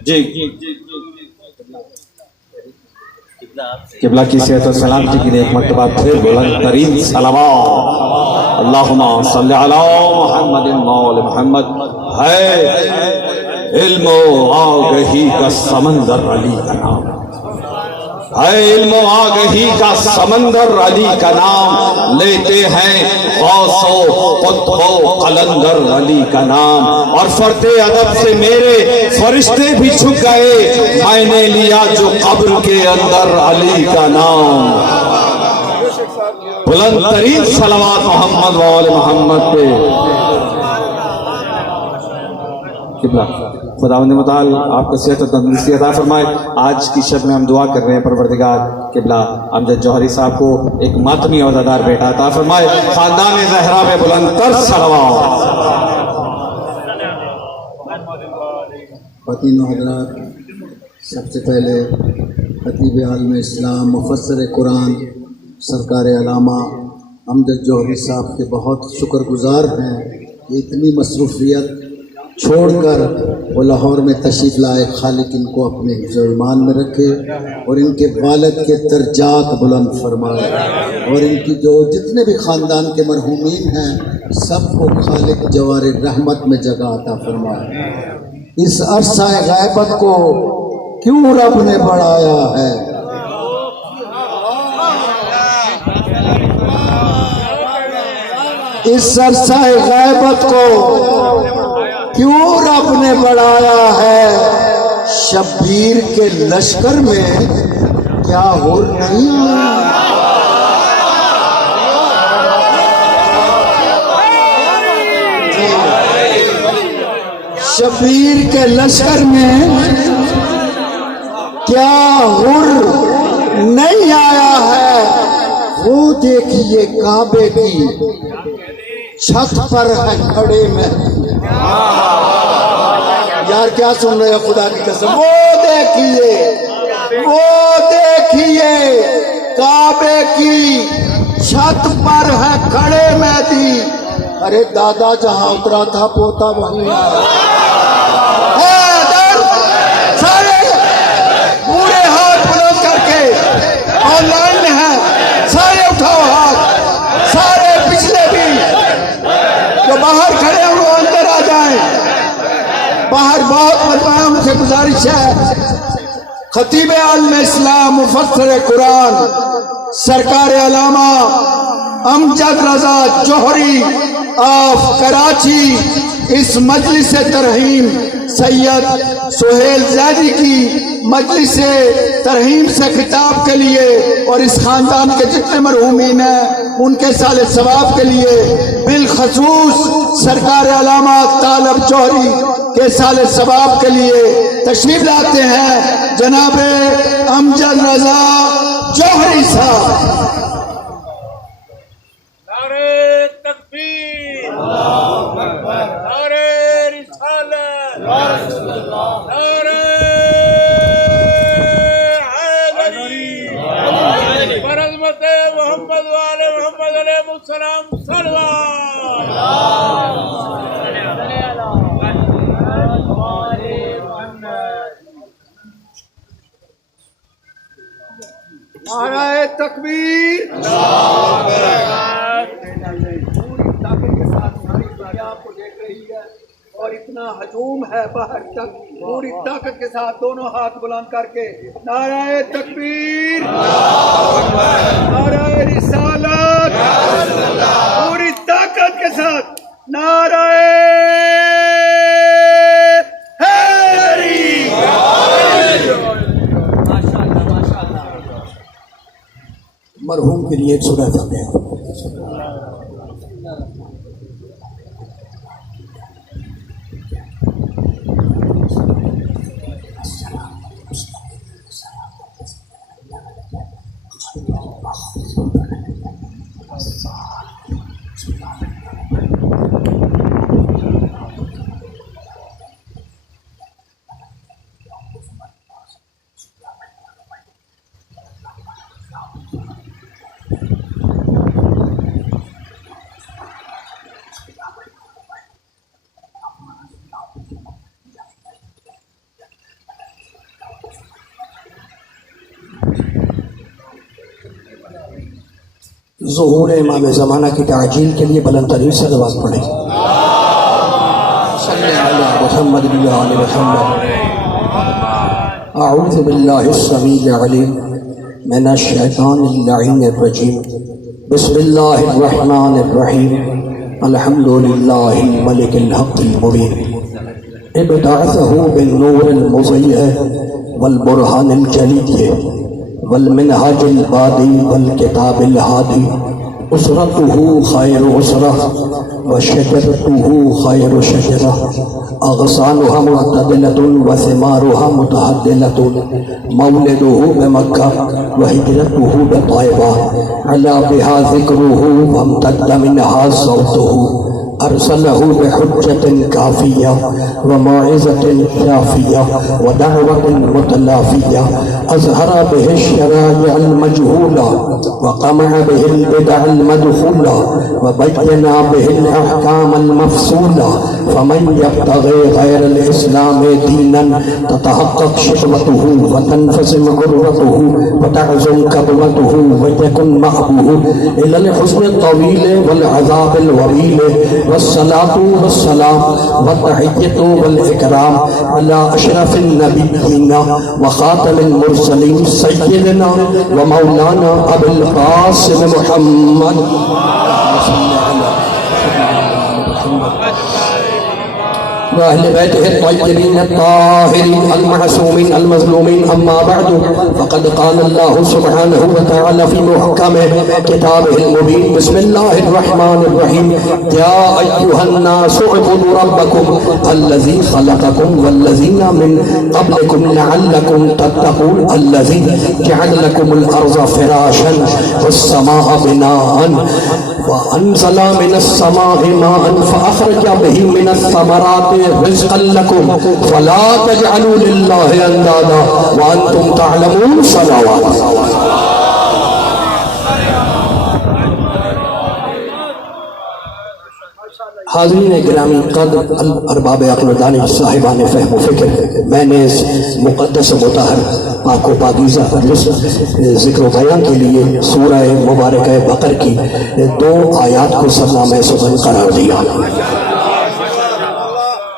जी किबला की सेहत और सलामती के लिए एक मर्तबा फिर बुलंद तरीन सलावत। अल्लाहुम्मा सल्ली अला मुहम्मदिन व आले मुहम्मद। है इल्म आगही का समंदर अली का नाम, है इल्म आगही का समंदर अली का नाम, लेते हैं गौसो कुतुबो कलंदर अली का नाम। और फरते अदब से मेरे फरिश्ते भी झुक गए, मैंने लिया जो कब्र के अंदर अली का नाम। बुलंद तरीन सलावत मोहम्मद व आले मोहम्मद पे। किबला खुदावंद मुताल आपको सेहत और तंदुरुस्ती अता फरमाए। आज की शब में हम दुआ कर रहे हैं परवरदिगार किबला अमजद जौहरी साहब को एक मातमी और अदादार बेटा अता फरमाए। खानदान ज़हरा में बुलंद तर सलावत। ख़तीब हज़रात, सबसे पहले खतीब आलम इस्लाम मुफस्सिर कुरान सरकार अलामा अमजद जौहरी साहब के बहुत शुक्रगुजार हैं कि इतनी मसरूफियत छोड़कर वो लाहौर में तशरीफ़ लाए। खालिक इनको अपने हिफ्ज़ ईमान में रखे और इनके वालिद के दर्जात बुलंद फरमाए और इनकी जो जितने भी ख़ानदान के मरहूमीन हैं सबको खालिक जवार रहमत में जगह अता फरमाए। इस अरसा गैबत को क्यों रब ने बढ़ाया है, इस अरसा गैबत को क्यों रब ने बढ़ाया है, शब्बीर के लश्कर में क्या हुर नहीं आया। शब्बीर के लश्कर में क्या हुर नहीं आया है, वो देखिए काबे की छत पर है खड़े में। यार क्या सुन रहे हो खुदा की कसम, वो देखिए काबे की छत पर है खड़े मेहदी। अरे दादा जहां उतरा था पोता वहीं सारे पूरे हाथ बुलंद करके ऑनलाइन है, सारे उठाओ हाथ, सारे पिछले भी जो बाहर खड़े हैं वो अंदर आ जाएं। बाहर बहुत मरतबा मुझसे गुजारिश है, खतीब आलम इस्लाम मुफस्सिर कुरान सरकार अलामा अमजद रजा जौहरी ऑफ कराची इस मजलिस तरहीम सैयद सुहेल ज़ैदी की मजलिस तरहीम से खिताब के लिए और इस खानदान के जितने मरहूमीन हैं उनके साले सवाब के लिए बिलखसूस सरकार अलामा तालब जौहरी के साले सवाब के लिए तशरीफ लाते हैं जनाब अमजद रजा जौहरी साहब। नारे तकबीर, नारे रिसालत, नारे हैदरी, बरज़मत मोहम्मद वाले मोहम्मद अलैहिस्सलाम सल्लल्लाहु। नारे तकबीर, आपको देख रही है और इतना हजूम है बाहर तक, पूरी ताकत के साथ दोनों हाथ बुलंद करके नारे तकबीर, नारे रिसालत, पूरी ताकत के साथ नारे हैदरी। मरहूम के लिए एक सूरह फातिहा। ज़ुहूर इमाम ज़माना की ताजील के लिए बुलंद तरीन से नवाज़ पढ़े। मुहम्मद अऊज़ु बिल्लाहिस समीइल अलीम मिनश शैतानिर लईनिर रजीम बिस्मिल्लाहिर रहमानिर रहीम अल्हम्दुलिल्लाहिल मलिकिल हक़्क़िल मुबीन इब्तअसहु बिन्नूरिल मुज़य्यन वल बुरहानिल जलीय वल मिनहाजिल बादी वल किताबिल हादी उसरतुहु खैरु उसरह व शजरतुहु खैरु शजरह अग़सानुहा मुअतदिलतुन व सिमारुहा मुतहद्दिलतुन मौलिदुहु बिमक्का व हिजरतुहु बितैबा अला बिहा ज़िक्रुहु व अम्तद्द मिनहा सौतुहु أرسله بحجة كافية وموعظة شافية ودعوة متلافية أظهر به الشرائع المجهولة وقمع به البدع المدخولة وبين به الأحكام المفصولة فمن يبتغي غير الإسلام دينا تتحقق شهوته وتنفصم عروته وتعزم كبوته ويكن مأبوه إلى الحزن الطويل والعذاب الوبيل والصلاة والسلام والتحية والإكرام على أشرف النبيين وخاتم المرسلين سيدنا ومولانا أبي القاسم محمد وأهل بيته الطيبين الطاهرين المعصومين المظلومين أما بعد فقد قال الله سبحانه وتعالى في محكم كتابه المبين بسم الله الرحمن الرحيم يا أيها الناس اعبدوا ربكم الذي خلقكم والذين من قبلكم لعلكم تتقون الذي جعل لكم الأرض فراشا والسماء بناء وأنزل من السماء ماء فأخرج به من الثمرات رزقا لكم فلا تجعلوا لله اندادا وانتم تعلمون صلوات. حاضرین گرامی قدر ارباب عقل و دانش صاحبان فہم و فکر، میں نے اس مقدس و مطہر پاک و پاکیزہ ذکر و بیان کے لیے سورہ مبارکہ بقر کی 2 آیات کو سرنامہ سخن قرار دیا.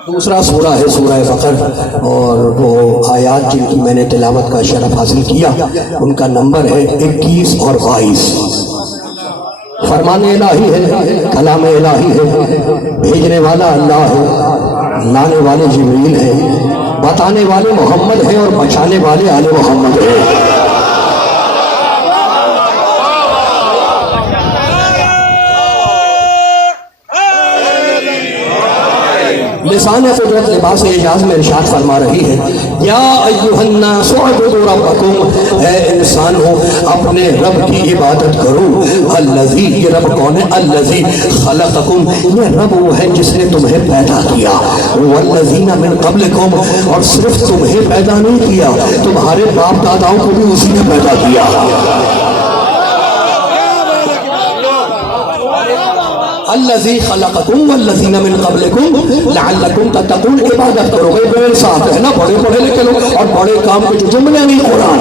دوسرا سورہ ہے سورہ بقر، اور وہ آیات جن کی میں نے تلاوت کا شرف حاصل کیا ان کا نمبر ہے 21 اور 22. فرمان الہی ہے، کلام الہی ہے، بھیجنے والا اللہ ہے، لانے والے جبریل ہیں، بتانے والے محمد ہیں اور بچانے والے آل محمد ہیں. لسان قدرت لباس اعجاز میں ارشاد فرما رہی ہے یا ایھا الناس اعبدوا ربکم، اے انسان ہو اپنے رب کی عبادت کرو. الذی، یہ رب کون ہے؟ الذی خلقکم، یہ رب وہ ہے جس نے تمہیں پیدا کیا. والذین من قبلکم، اور صرف تمہیں پیدا نہیں کیا، تمہارے باپ داداؤں کو بھی اسی نے پیدا کیا. الذی خلقکم والذین من قبلکم لعلکم تتقون. عبادت کرو گے بے انصاف ہے نا، بڑے پڑھے لکھے لوگ اور بڑے کام کے جو جملے نہیں قرآن،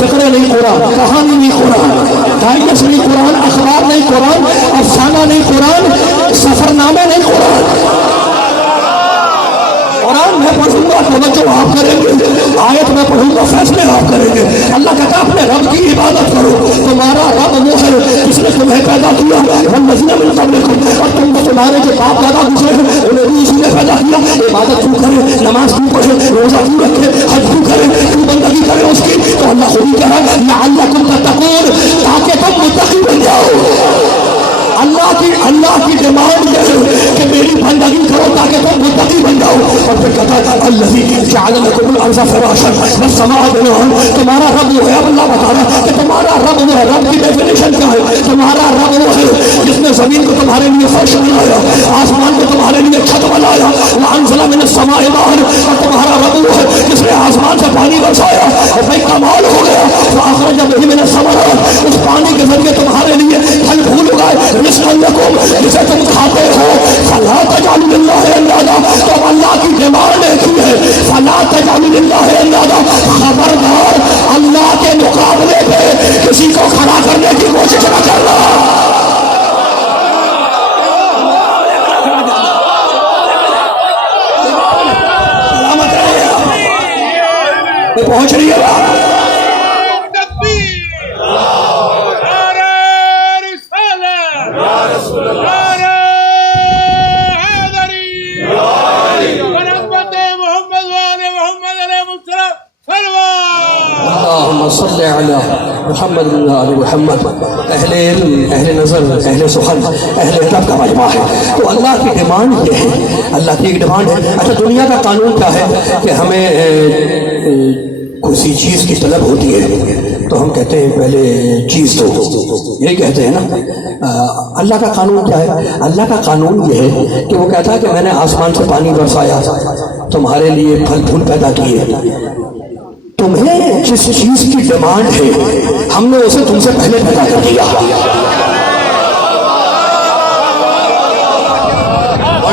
فقرے نہیں قرآن، کہانی نہیں قرآن، دائیس نہیں قرآن، اخبار نہیں قرآن، افسانہ نہیں قرآن، سفر نامے نہیں قرآن. قرآن میں پڑھوں گا توجہ آپ کریں گے، آیت میں پڑھوں گا فیصلے آپ کریں گے. اللہ کہتا ہے اپنے رب کی عبادت کرو. تمہارا رب وہ ہے جس نے تمہیں پیدا کیا. والذین من قبلکم، اور تم کو تمہارے جو باپ دادا گزرے ہیں انہیں بھی اسی نے پیدا کیا. عبادت کیوں کرے، نماز کیوں پڑھے، روزہ کیوں رکھے، حج کیوں کرے، کیوں بندگی کرے اس کی؟ تو اللہ خود ہی کہہ رہا ہے لعلکم تتقون، تاکہ تم متقی بن جاؤ. اللہ کی ڈیمانڈ یہ ہے کہ میری بندگی کرو تاکہ تم متقی بن جاؤ. اور پھر کہتا ہے الذی جعل لکم الارض فراشا والسماء بناء. تمہارا رب وہ ہے، اب اللہ بتا رہا ہے کہ تمہارا رب وہ ہے. رب کی ڈیفینیشن کیا ہے؟ تمہارا رب وہ ہے جس نے زمین کو تمہارے لیے فرش بنایا، آسمان کو تمہارے لیے چھت بنایا. وانزل من السماء ماء، اور تمہارا رب وہ ہے جس نے آسمان سے پانی برسایا. اور بھائی کمال ہو گیا. فاخرج به من الثمرات، اس پانی کے ذریعے تمہارے لیے پھل پھول اگائے. رزقا لکم، جسے تم کھاتے ہو. فلا تجعلوا للہ اندادا، تو اللہ کی ڈیمانڈ کی ہے فلا تجعلوا للہ اندادا. خبردار اللہ کے مقابلے پہ کسی کو کھڑا کرنے کی کوشش نہ کرنا. سلامت رہے پہنچ رہی ہے بات. صلی علی محمد علی محمد. اہل علم، اہل نظر، اہل سخن، اہل ادب کا مجمع ہے. تو اللہ کی ڈیمانڈ یہ ہے، اللہ کی ایک ڈیمانڈ ہے. اچھا دنیا کا قانون کیا ہے کہ ہمیں किसी चीज की तलब होती है तो हम कहते हैं पहले चीज दो, यही कहते हैं ना। अल्लाह का कानून क्या है? अल्लाह का कानून ये है कि वो कहता है कि मैंने आसमान से पानी बरसाया, तुम्हारे लिए फल फूल पैदा किए, तुम्हें जिस चीज की डिमांड है हमने उसे तुमसे पहले पैदा कर दिया।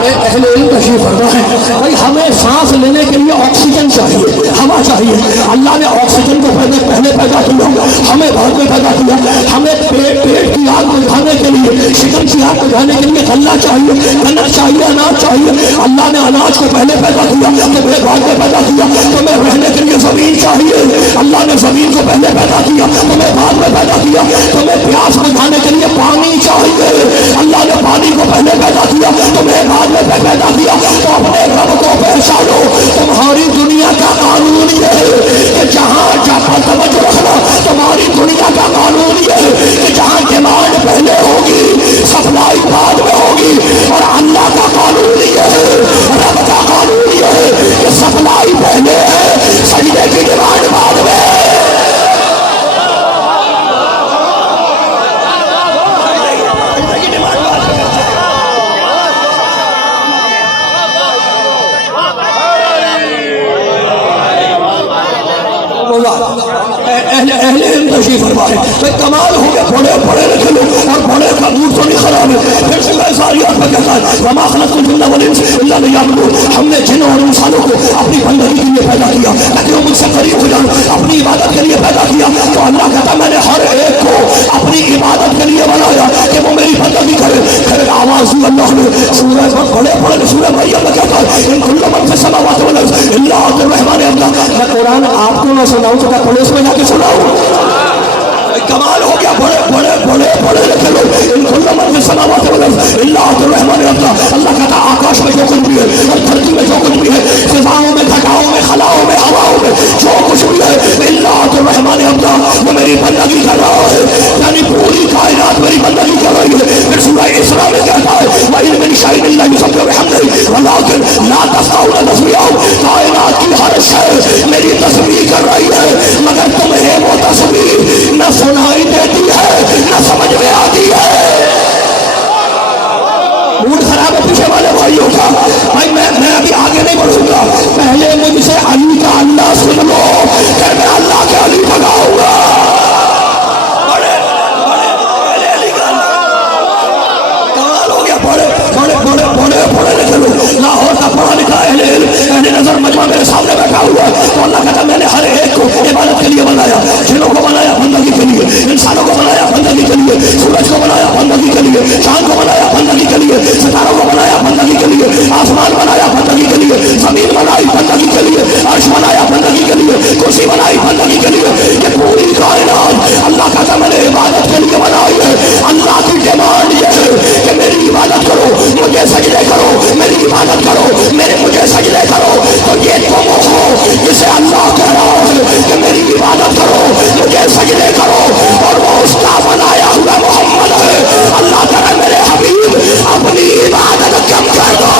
अहले इल्म तशरीफ फरमा है भाई, हमें सांस लेने के लिए ऑक्सीजन चाहिए, हवा चाहिए। अल्लाह ने ऑक्सीजन को पहले पैदा किया, हमें बाद में पैदा किया। हमें पेट की आग बुझाने के लिए, शिकन की आग बुझाने के लिए गल्ला चाहिए, कनक चाहिए, अनाज चाहिए। अल्लाह ने अनाज को पहले पैदा किया, तुम्हें बाद में पैदा किया। तुम्हें रहने के लिए जमीन चाहिए, अल्लाह ने जमीन को पहले पैदा किया, तुम्हें बाद में पैदा किया। तुम्हें प्यास बुझाने के लिए पानी चाहिए, अल्लाह ने पानी को पहले पैदा किया, तुम्हें बाद में पैदा किया। तो अपने रब को पहचानो। तुम्हारी दुनिया का कानून ये है कि जहां तवज्जो रखना, तुम्हारी दुनिया का कानून ये है कि जहां डिमांड पहले होगी सप्लाई बाद में होगी। और अल्लाह का कानून ये है, रब का कानून ये है कि सप्लाई पहले है, सजदे की डिमांड बाद में। अहले तशरीफ फरमा है भाई, कमाल हो गया। बड़े बड़े लिखे लो और बड़े का मूड तो नहीं खराब है। फिर सूरह ज़ारियात में कहता है वमा खलक़तुल जिन्ना वल इंसा इल्ला लियअबुदून, हमने जिन और इंसानों को अपनी बंदगी के लिए पैदा किया ताकि वो मुझसे करीब हो जाए, अपनी इबादत के लिए पैदा किया। तो अल्लाह कहता मैंने हर एक को अपनी इबादत के लिए बनाया कि वो मेरी बंदगी करे। फिर आवाज़ दी अल्लाह ने सूरह बड़े बड़े सूरह मरियम में कहता है इन कुल्लु मन फिस समावाति वल अर्ज़ इल्ला आतिर रहमान अब्दा। मैं कुरान आपको ना सुनाऊं तो क्या पड़ोस में जाके सुनाऊं? कमाल हो गया। बड़े बड़े बड़े बड़े लिखे लो इन कुल्लु मन फिस समावाति वल अर्ज़ इल्ला आतिर रहमान अब्दा। अल्लाह कहता आकाश में जो कुछ भी है और धरती में जो कुछ भी है, फिजाओं में, घटाओं में, खलाओं में, हवाओं में जो कुछ भी है, इल्ला आतिर रहमान अब्दा, वो मेरी बंदगी कर रहा है। यानी पूरी कायनात मेरी बंदगी कर रही है। फिर सूरह इसरा में कहता है व इन मिन शैइन इल्ला युसब्बिहु बिहम्दिही वलाकिन ला तस्मऊना तस्बीहहुम, कायनात की हर शय मेरी तस्बीह कर रही है मगर तुम्हें वो तस्बीह न सुनाई देती है न समझ में आती है। मूड खराब है पीछे वाले भाइयों का। भाई मैं अभी आगे नहीं बढ़ूंगा, पहले मुझसे अली का अल्लाह सुन लो कि मैं अल्लाह के अली भगाऊंगा। लाहौर का पढ़ा लिखा अहले नजर मजमा मेरे सामने बैठा हुआ है। तो अल्लाह कहता मैंने हर एक को इबादत के लिए बनाया, जिनों को बनाया बंदगी के लिए, इंसानों को बनाया बंदगी के लिए, सूरज को बनाया बंदगी के लिए, चांद को बनाया बंदगी के लिए, सितारों को बनाया बंदगी के लिए, आसमान बनाया बंदगी के लिए, जमीन बनाई बंदगी के लिए, अर्श बनाया बंदगी के लिए, कुर्सी बनाई बंदगी के लिए। ये पूरी कायनात अल्लाह कहता मैंने इबादत के लिए बनाई है। अल्लाह की डिमांड ये है कि मेरी इबादत करो, मुझे सजदे करो, मेरी इबादत करो, मेरे मुझे सजदे करो। तो ये तुम हो जिसे अल्लाह कह रहा है कि मेरी इबादत करो, मुझे सजदे करो, और वो उसका बनाया हुआ मोहम्मद है। अल्लाह कह रहा है मेरे हबीब अपनी इबादत कम कर दो।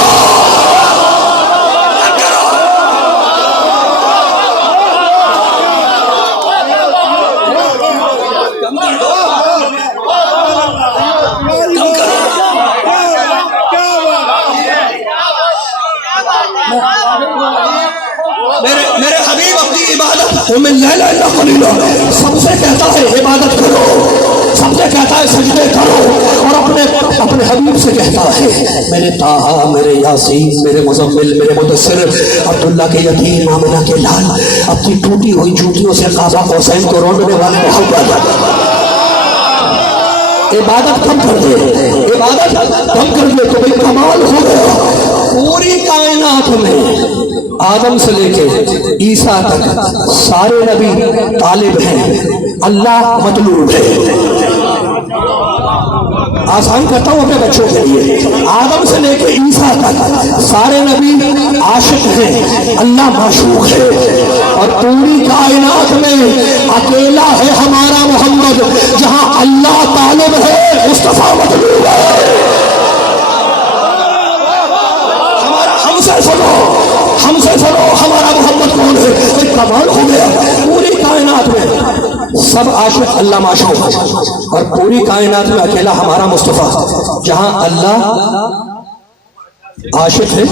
मेरे हबीब अपनी इबादत सबसे कहता है इबादत करो, सबसे कहता है सजदे करो, और अपने हबीब से कहता है मेरे ताहा, मेरे यासीन, मेरे मुज़म्मिल, मेरे मुदस्सिर, अब्दुल्ला के यतीम, आमिना के लाल, अपनी टूटी हुई जूतियों से काबा हुसैन को रोंदने वाले मोहब्बत। इबादत कम कर दे, इबादत कम कर दे तो भाई कमाल हो गया। पूरी कायनात में आदम से लेके ईसा तक सारे नबी तालिब हैं, अल्लाह मतलूब है। आसान करता हूँ अपने बच्चों के लिए। आदम से लेके ईसा तक सारे नबी आशिक हैं, अल्लाह माशूक है। और पूरी कायनात में अकेला है हमारा मोहम्मद, जहाँ अल्लाह तालिब है, मुस्तफा मतलूब है। हमसे सुनो हमारा मोहम्मद कौन है? कमाल हो गया। आशिक अल्लाह माशूक है, और पूरी कायनात में अकेला हमारा मुस्तफ़ा, जहां अल्लाह आशिक है,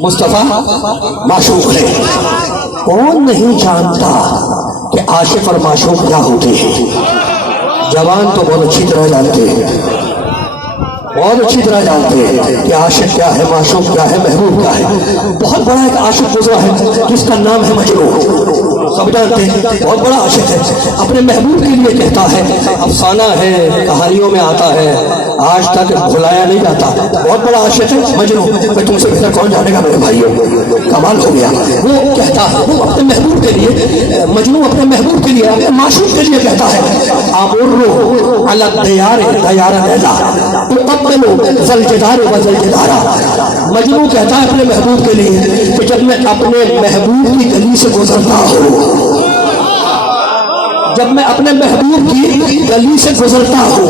मुस्तफ़ा माशूक है। कौन नहीं जानता कि आशिक और माशूक क्या होते हैं? जवान तो बहुत अच्छी तरह जानते हैं, बहुत अच्छी तरह जानते हैं कि आशिक क्या है, माशूक क्या है, महबूब क्या है। बहुत बड़ा एक आशिक गुजरा है जिसका नाम है मजनू, सब जानते हैं, बहुत बड़ा आशिक है, अपने महबूब के लिए कहता है, अफसाना है, कहानियों में आता है, आज तक भुलाया नहीं जाता। बहुत बड़ा आशिक है मजनू, मैं तुमसे बेहतर कौन जानेगा मेरे भाइयों, कमाल हो गया। वो कहता है, वो अपने महबूब के लिए, मजनू अपने महबूब के लिए, अपने माशूक के लिए कहता है, आबुर्रो अला दयारे दयारा नैला मजनू कहता है अपने महबूब के लिए कि जब मैं अपने महबूब की गली से गुजरता हूँ, जब मैं अपने महबूब की गली से गुजरता हूँ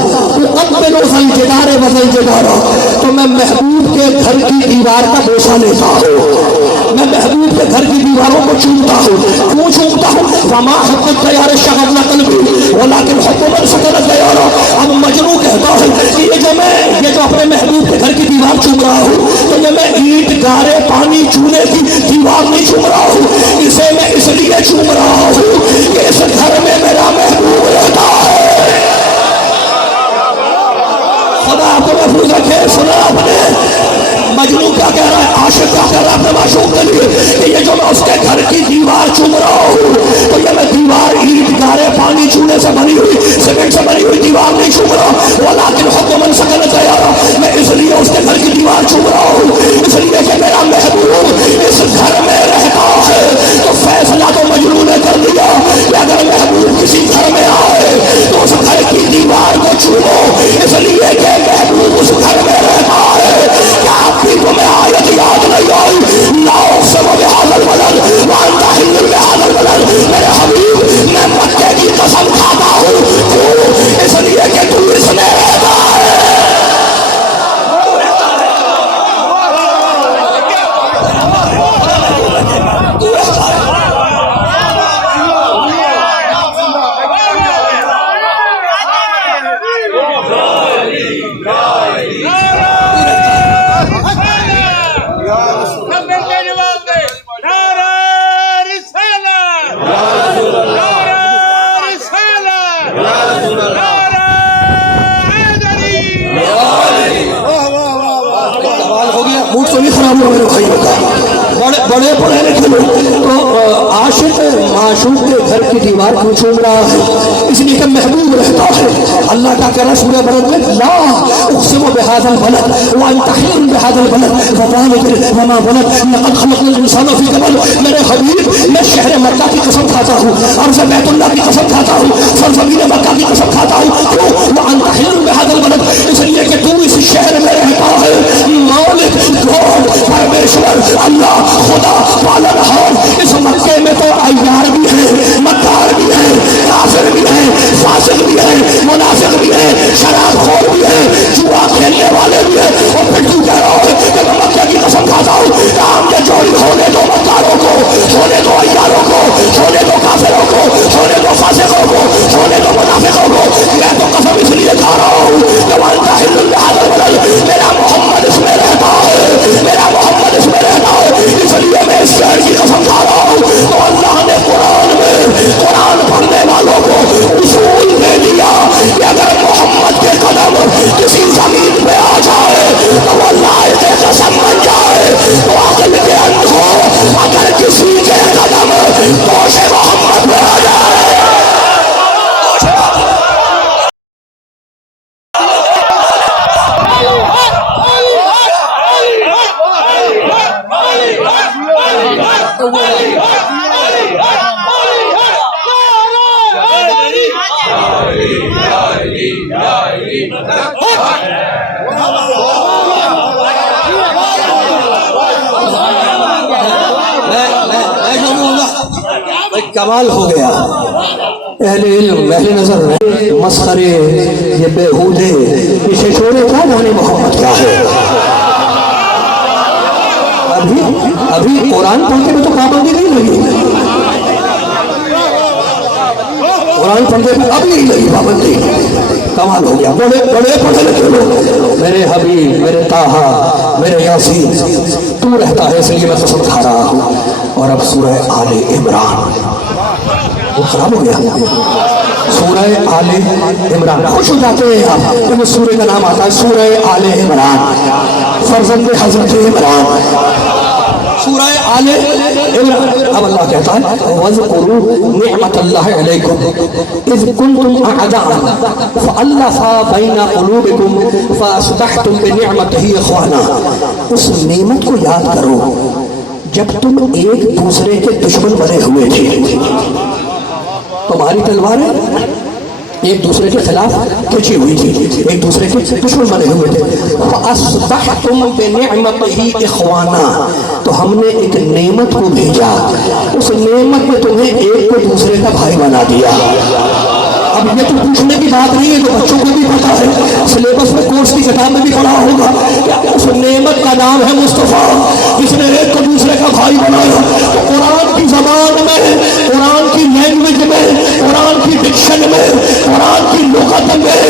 तो मैं महबूब के घर की दीवार का बोसा लेता हूँ, मैं महबूब के घर की दीवारों को चूमता हूँ। क्यों चूमता हूँ? फमा हक़्क़त तैयार शगफ़ना क़ल्बी वलाकिन हुक्मन सकनत तैयारा। अब मजनू कहता है कि ये जो अपने महबूब के घर की दीवार चूम रहा हूँ, तो ये मैं ईंट गारे पानी चूने की दीवार नहीं चूम रहा हूँ, इसे मैं इसलिए चूम रहा हूँ कि इस घर में मेरा महबूब रहता है। खुदा आपको महफूज रखे। सुना आपने मजनू क्या कह रहा है, आशिक क्या कह रहा है अपने माशूक के लिए कि ये जो मैं उसके घर की दीवार चूम रहा हूँ, तो ये मैं दीवार ईंट गारे पानी चूने से बनी हुई, सीमेंट से बनी हुई दीवार नहीं चूम रहा, वलाकिन हुक्मन सकनत तैयारा। मैं इसलिए उसके घर की दीवार चूम रहा हूँ, इसलिए कि मेरा महबूब इस घर में रहता है। तो फैसला तो मजनू ने कर दिया कि अगर महबूब किसी घर में आए तो उस घर की दीवार को चूमो, इसलिए कि महबूब उस घर में रहता है। क्या आपकी तुम्हें आयत याद नहीं आई? लाओ सब बेहादल बदल वांता हिंदुल बेहादल बदल। मेरे हबीब, मैं मक्के की कसम खाता हूँ, क्यों? इसलिए कि तू इसमें रहता है। मूड तो नहीं खराब हुआ मेरे भाइयों का। बड़े पढ़े लिखे लोग तो आशिक माशूक के घर की दीवार को चूम रहा है, इसलिए कि महबूब रहता है। अल्लाह का कह रहा सूरह बलद में, ला उक़सिमु बिहाज़ल बलद व अंता हिल्लुन बिहाज़ल बलद फ़ज़ालिका वमा बलद लक़द ख़लक़नल इंसाना फ़ी कबद। मेरे हबीब, मैं शहर मक्का की कसम खाता हूँ, अर्ज़ बैतुल्लाह की कसम खाता हूँ, सरज़मीन मक्का की कसम खाता हूँ। क्यों? व अंता हिल्लुन बिहाज़ल बलद, इसलिए कि तू इस शहर में रहता है। मालिक गॉड परमेश्वर अल्लाह खुदा पालनहार। इस मक्के में तो अय्यार भी है, मक्कार भी है, काफिर भी है, फासिक भी है, मुनाफिक भी है, शराबखोर भी है, जुआ खेलने वाले भी है। और फिर तू कह रहा है कि मैं मक्के की कसम खाता हूँ। काम के जोड़ी होने दो मक्कारों को, होने दो अय्यारों को, होने दो काफिरों को, होने दो फासिकों को, होने दो मुनाफिकों को। मैं तो कसम इसलिए खा रहा हूँ कि वांता हिल्लुल बिहाज़ल बलद, मेरा मोहम्मद इसमें रहता है, मेरा मोहम्मद इसमें रहता है, इसलिए मैं इस शहर की कसम खा रहा हूँ। तो अल्लाह ने कुरान में कुरान पढ़ने वालों को उसूल दे दिया कि अगर मोहम्मद के कदम किसी जमीन पे आ जाए तो वो लायक कसम बन जाए। तो अकल के अंधो, अगर किसी के कदम दोषे मोहम्मद पे आ जाए, कमाल हो गया। अहले इल्म, अहले नजर, मस्खरे, ये बेहूदे, इसे छोड़े क्या जाने मोहम्मद क्या है। अभी कुरान पढ़ने में तो पाबंदी नहीं लगी, कुरान पढ़ने में अभी नहीं लगी पाबंदी। कमाल हो गया। बड़े बड़े पढ़े लिखे लोग, मेरे हबीब, मेरे ताहा, मेरे यासीन, तू रहता है इसलिए मैं तो समझा रहा हूँ। और अब सूरह आले इमरान, वो खराब हो गया। सूरह आले इमरान, खुश हो जाते हैं आप क्योंकि सूरह का नाम आता है सूरह आले इमरान, फर्जंद हजरत इमरान, सूरह आले इमरान। अब अल्लाह कहता है वज़कुरू निअमतल्लाहि अलैकुम इज़ कुंतुम अअदाअन फ़अल्लफ़ा बैना क़ुलूबिकुम फ़अस्बहतुम बिनिअमतिही इख़वाना। उस नेमत को याद करो जब तुम एक दूसरे के दुश्मन बने हुए थे। तुम्हारी तलवारें एक दूसरे के खिलाफ खिंची हुई थी, एक दूसरे के दुश्मन बने हुए थे। फ़अस्बहतुम बिनिअमतिही इख़वाना, तो हमने एक नेमत को भेजा, उस नेमत ने तुम्हें एक को दूसरे का भाई बना दिया। अब ये तो पूछने की बात नहीं है, तो बच्चों को भी पता है, सिलेबस में कोर्स की किताब में भी पढ़ा होगा कि उस नेमत का नाम है मुस्तफ़ा, जिसने एक को दूसरे का भाई बनाया। तो कुरान की ज़बान में, कुरान की लैंग्वेज में, कुरान की डिक्शन में, कुरान की लुग़त में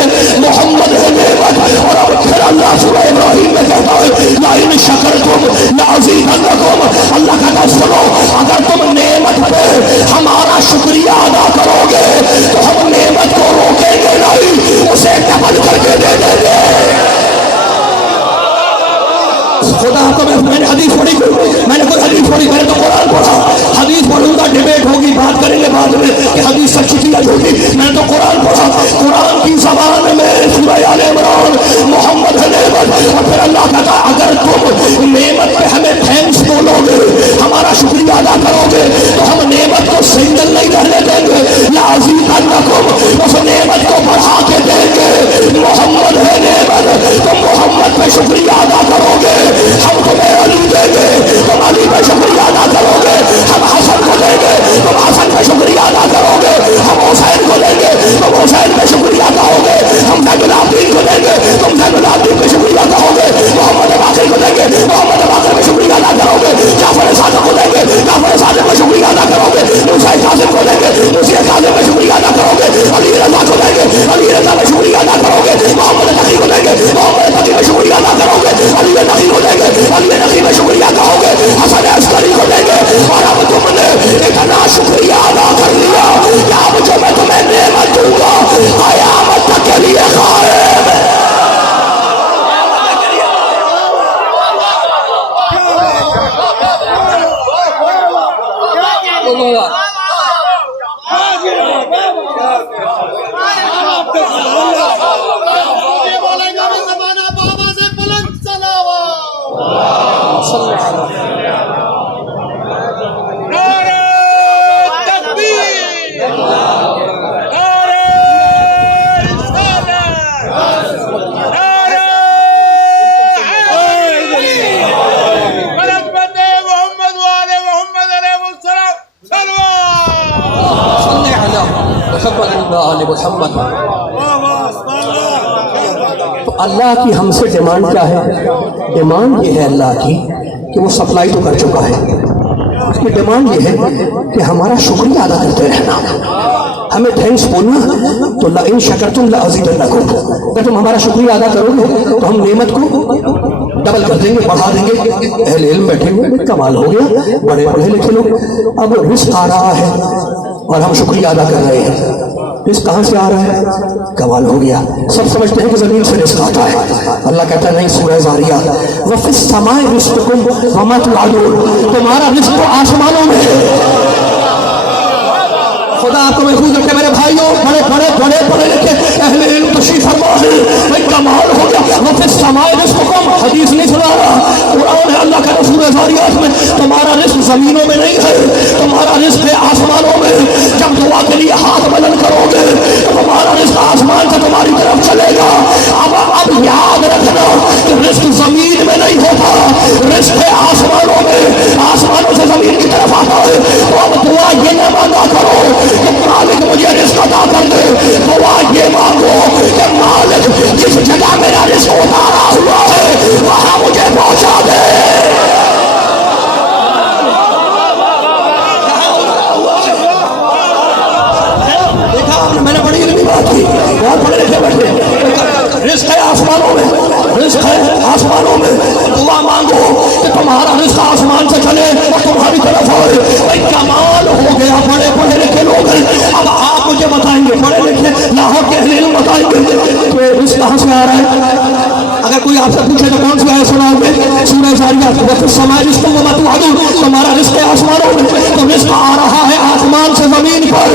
मोहम्मद है नेमत। और अब फिर अल्लाह सूरह इब्राहीम में कहता है लाइन शकरतुम लअज़ीदन्नकुम, अल्लाह कहता है सुनो, अगर तुम नेमत पे हमारा शुक्रिया अदा करोगे तो हम नेमत को रोकेंगे नहीं, उसे डबल करके दे देंगे। खुदा को मैंने हदीस पढ़ी, मैंने कोई हदीस पढ़ी, मैंने तो कुरान पढ़ा। हदीस पढ़ूंगा, डिबेट होगी, बात करेंगे बाद में कि हदीस सच्ची थी या झूठी। मैंने तो कुरान पढ़ा। कुरान की ज़बान में सूरह आले इमरान मोहम्मद है नेमत। और फिर अल्लाह कहता है अगर तुम नेमत पे हमें थैंक्स बोलोगे, हमारा शुक्रिया अदा करोगे, तो हम नेमत को सिंगल नहीं रहने देंगे, लअज़ीदन्नकुम, उस नेमत को बढ़ा के देंगे। मोहम्मद है नेमत, तुम मोहम्मद पे शुक्रिया अदा करोगे, हम तुम्हें अली देंगे, तुम अली पे शुक्रिया अदा करोगे, हम हसन को देंगे, तुम हसन पे शुक्रिया अदा करोगे, हम हुसैन को देंगे, तुम हुसैन पे शुक्रिया कहोगे, हम ज़ैनुल आबिदीन को देंगे, तुम ज़ैनुल आबिदीन पे शुक्रिया कहोगे, मोहम्मद बाक़र को देंगे, मोहम्मद बाक़र पे शुक्रिया अदा करोगे, जाफ़र सादिक़ को देंगे, जाफ़र सादिक़ पे शुक्रिया अदा करोगे, मूसा काज़िम को देंगे, मूसा काज़िम पे शुक्रिया अदा करोगे, अली रज़ा को देंगे, अली रज़ा पे शुक्रिया अदा करोगे, मोहम्मद तक़ी को देंगे, मोहम्मद तक़ी पे शुक्रिया अदा करोगे, अली नक़ी को देंगे, अली नक़ी पे शुक्रिया कहोगे, हसन अस्करी को देंगे। और अब तुमने इतना शुक्रिया अदा कर लिया कि अब जो मैं तुम्हें नेमत दूंगा क़यामत तक के लिए कायम है। तो अल्लाह की हमसे डिमांड क्या है? डिमांड ये है अल्लाह की कि वो सप्लाई तो कर चुका है, उसकी डिमांड ये है कि हमारा शुक्रिया अदा करते रहना, हमें थैंक्स बोलना। तो लइन शकरतुम लअज़ीदन्नकुम, अगर तुम हमारा शुक्रिया अदा करोगे तो हम नेमत को डबल कर देंगे, बढ़ा देंगे। अहले इल्म बैठे हुए, कमाल हो गया, बड़े पढ़े लिखे लोग। अब रिस्क आ रहा है और हम शुक्रिया अदा कर रहे हैं। रिस्क कहाँ से आ रहा है? कमाल हो गया। सब समझते हैं कि जमीन से रिस्क आता है, अल्लाह कहता है नहीं, सूरह ज़ारियात वफ़िस समाए रिज़्क़ुकुम वमा तुअदून, तुम्हारा रिस्क तो आसमानों में है। खुदा आपको महफूज रखे मेरे भाइयों, बड़े बड़े बड़े बड़े लिखे अहले इल्म तशरीफ फरमा है, भाई कमाल हो गया। वफ़िस समाए रिज़्क़ुकुम, हदीस नहीं सुना रहा, कुरान है। अल्लाह का रसूल ज़ारियात में तुम्हारा रिस्क जमीनों में नहीं है, तुम्हारा रिस्क है आसमानों में। जब दुआ के लिए हाथ बुलंद करोगे तो तुम्हारा रिस्क आसमान से तुम्हारी तरफ चलेगा। अब याद रखना कि रिस्क जमीन में नहीं होता, रिस्क है आसमानों में, आसमानों से जमीन की तरफ आता है। तो अब दुआ ये न मांगा करो कि मालिक मुझे रिस्क अदा कर दे, दुआ ये मांगो कि मालिक जिस जगह मेरा रिस्क उतारा हुआ है वहां मुझे पहुंचा दे। देखा तुम्हारा रिश्ता आसमान से चले और तुम्हारी तरफ आए। भाई कमाल हो गया, बड़े पढ़े लिखे लोग हैं। अब आप मुझे बताएंगे, पढ़े लिखे लाहौर के अहले इल्म बताएंगे कि रिश्ता कहाँ से आ रहा है। अगर कोई आपसे पूछे तो कौन सी आयत सुनाओगे? सूरह जारियात, समाज रिश्तों में तुम्हारा रिश्ते आसमानों में, तो रिश्ता आ रहा है आसमान से जमीन पर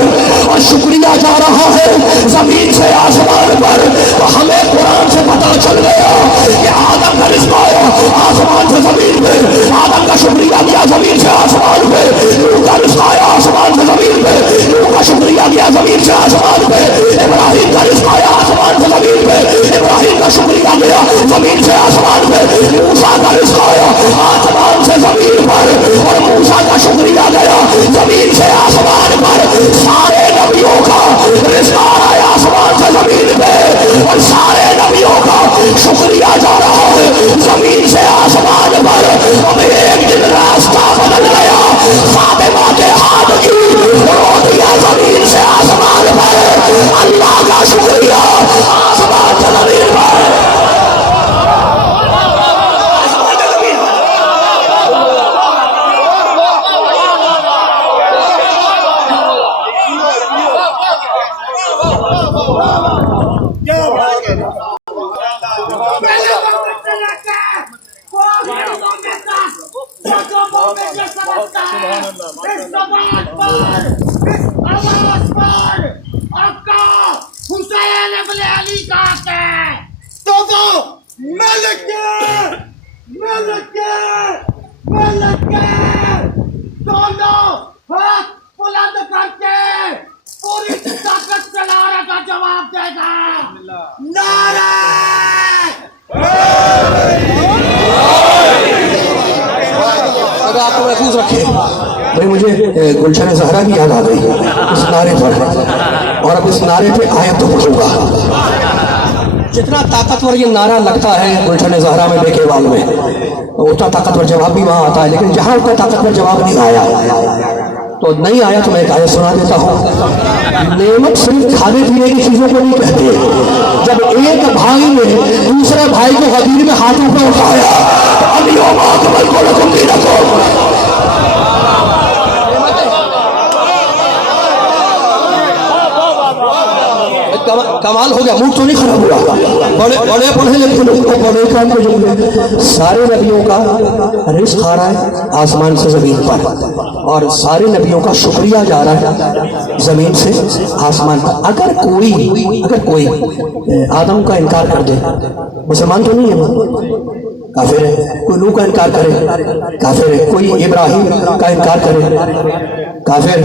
और शुक्रिया जा रहा है जमीन से आसमान पर। तो हमें कुरान से पता चल गया कि आदम का रिश्ता आया आसमान से जमीन पे, आदम का शुक्रिया किया जमीन से आसमान पे। नूह का रिश्ता आया आसमान से जमीन पे, नूह का शुक्रिया किया जमीन से आसमान पे। इब्राहिम का रिश्ता आया आसमान से जमीन पे, इब्राहिम का शुक्रिया किया जमीन से आसमान पे। मूसा का रिश्ता आया आसमान से जमीन पर और मूसा का शुक्रिया गया जमीन से आसमान पर। सारे नबियों का रिश्ता आया आसमान से जमीन पे और सारे नबियों का शुक्रिया जा रहा है जमीन से आसमान पर। अब एक दिन रास्ता बदल गया, फातिमा के हाथ की रोटियां जमीन से आसमान पर, अल्लाह का शुक्रिया आसमान से जमीन पर। भाई मुझे गुलशन ज़हरा की याद आ गई इस नारे पर, और अब इस नारे पे आयत तो पढ़ूंगा। जितना ताकतवर ये नारा लगता है गुलशन ज़हरा में बेकेवाल में, उतना ताकतवर जवाब भी वहाँ आता है, लेकिन जहाँ उतना ताकतवर जवाब नहीं आया तो नहीं आया तो मैं एक आयत सुना देता हूँ। नेमत सिर्फ खाने पीने की चीज़ों को नहीं कहते। जब एक भाई ने दूसरे भाई को गदीर में हाथों पर उठाया, कमाल हो गया, मूड तो नहीं खराब हुआ। बड़े बड़े पढ़े लिखे लोग को बड़े काम को जुड़े। सारे नबियों का रिज़्क़ आ रहा है आसमान से ज़मीन पर, और सारे नबियों का शुक्रिया जा रहा है ज़मीन से आसमान पर। अगर कोई आदम का इनकार कर दे, मुसलमान तो नहीं है, काफिर है। कोई नूह का इनकार करे, काफिर है। कोई इब्राहिम का इनकार करे, काफिर।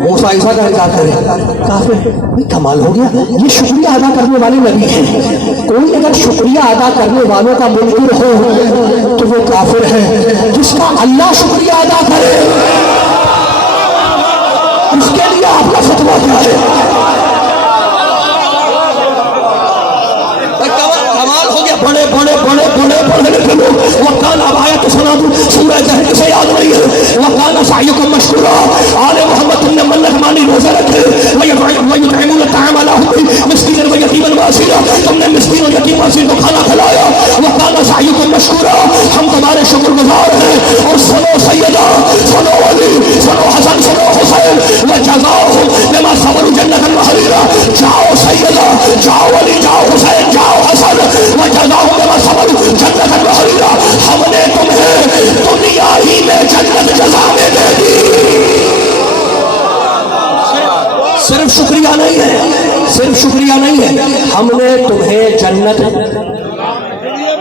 मूसा ईसा का इनकार करे, काफिर। कमाल हो गया, ये शुक्रिया अदा करने वाले नबी हैं। कोई अगर शुक्रिया अदा करने वालों का मुनकिर हो तो वो काफिर है। जिसका अल्लाह शुक्रिया अदा करे उसके लिए आपका फतवा क्या है? बड़े बड़े बड़े बड़े पढ़े लिखे लोग वकान आयत सुना दूं, सूरह जहर से याद नहीं है। वकान सायुकुम मशकूरा, आले मोहम्मद तुमने मन्नत मानी, रोजा रखे, वयुतइमुन ताअम अला हुब्बी मिस्कीनन व यतीमन व असीरा, तुमने मिस्कीन और यतीम असीर को खाना खिलाया। वकान सायुकुम मशकूरा, हम तुम्हारे शुक्रगुजार हैं। और सुनो सैयदा, सुनो अली, सुनो हसन, सुनो हुसैन, व जज़ाहुम बिमा सबरु जन्नतन व हरीरा। जाओ सैयदा, जाओ अली, जाओ हुसैन, जाओ हसन, व जज़ाहुम बिमा सबरु जन्नतन व हरीरा। हमने तुम्हें दुनिया ही में जन्नत जज़ा में दे दी। सिर्फ शुक्रिया नहीं है, सिर्फ शुक्रिया नहीं है, हमने तुम्हें जन्नत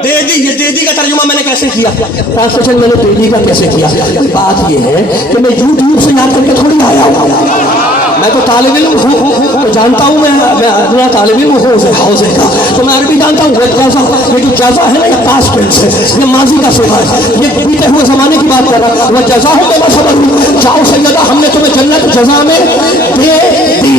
दे दी। ये दे दी का तर्जुमा मैंने कैसे किया, ट्रांसलेशन मैंने दे दी का कैसे किया? बात ये है कि मैं यूट्यूब से याद करके थोड़ी आया हूँ। मैं तो तालिब इल्म हूँ, जानता हूँ, मैं तालिब इल्म हूँ हौज़े का, तो मैं अरबी जानता हूँ। ये जो जज़ा है ना, ये पास्ट टेंस है, ये माजी का सिफा है, ये बीते हुए ज़माने की बात कर रहा हूँ। वह जज़ा हो मैं सबर, जाओ सैयदा, हमने तुम्हें जन्नत जज़ा में दे दी।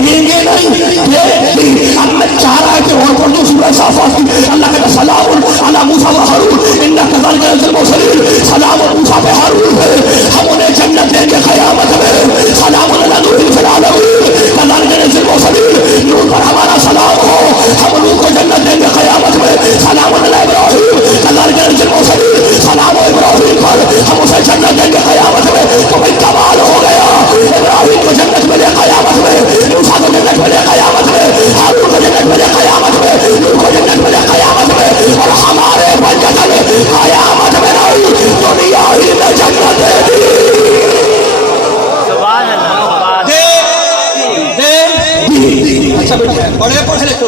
देंगे नहीं, दे दी। अब मैं चाह रहा है कि और पढ़ दूँ सूरह साफ़ात की। अल्लाह कहता सलामुन अला मूसा व हारून इन्ना कज़ालिका नज़्ज़िल मुरसलीन। सलाम मूसा पे हारून पे हम उन्हें जन्नत देंगे क़यामत में। सलामुन अला नूह फिल आलमीन कज़ालिका नज़्ज़िल मुरसलीन। नूह पर हमारा सलाम हो, हम नूह को जन्नत देंगे क़यामत में। सलामुन अला इब्राहीम कज़ालिका नज़्ज़िल मुरसलीन।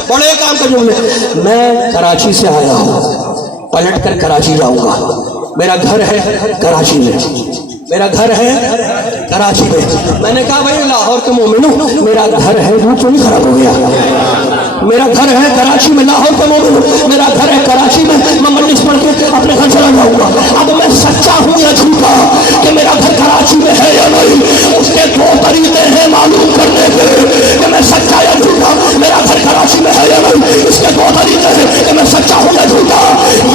बड़े काम का जुमले। मैं कराची से आया हूँ, पलट कर कराची जाऊंगा। मेरा घर है कराची में, मेरा घर है कराची में। मैंने कहा भाई लाहौर के मोमिनो, मेरा घर है वो क्यों नहीं खराब हो गया? मेरा घर है कराची में, लाहौर के मोमिनो मेरा घर है कराची में। मैं मजलिस पढ़ के अपने घर चला जाऊंगा। अब मैं सच्चा हूँ या झूठा कि मेरा घर कराची में है या नहीं, उसके दो तरीके हैं मालूम करने के कि मैं सच्चा या झूठा। मेरा घर कराची में है या नहीं, इसके दो तरीके हैं कि मैं सच्चा हूँ या झूठा।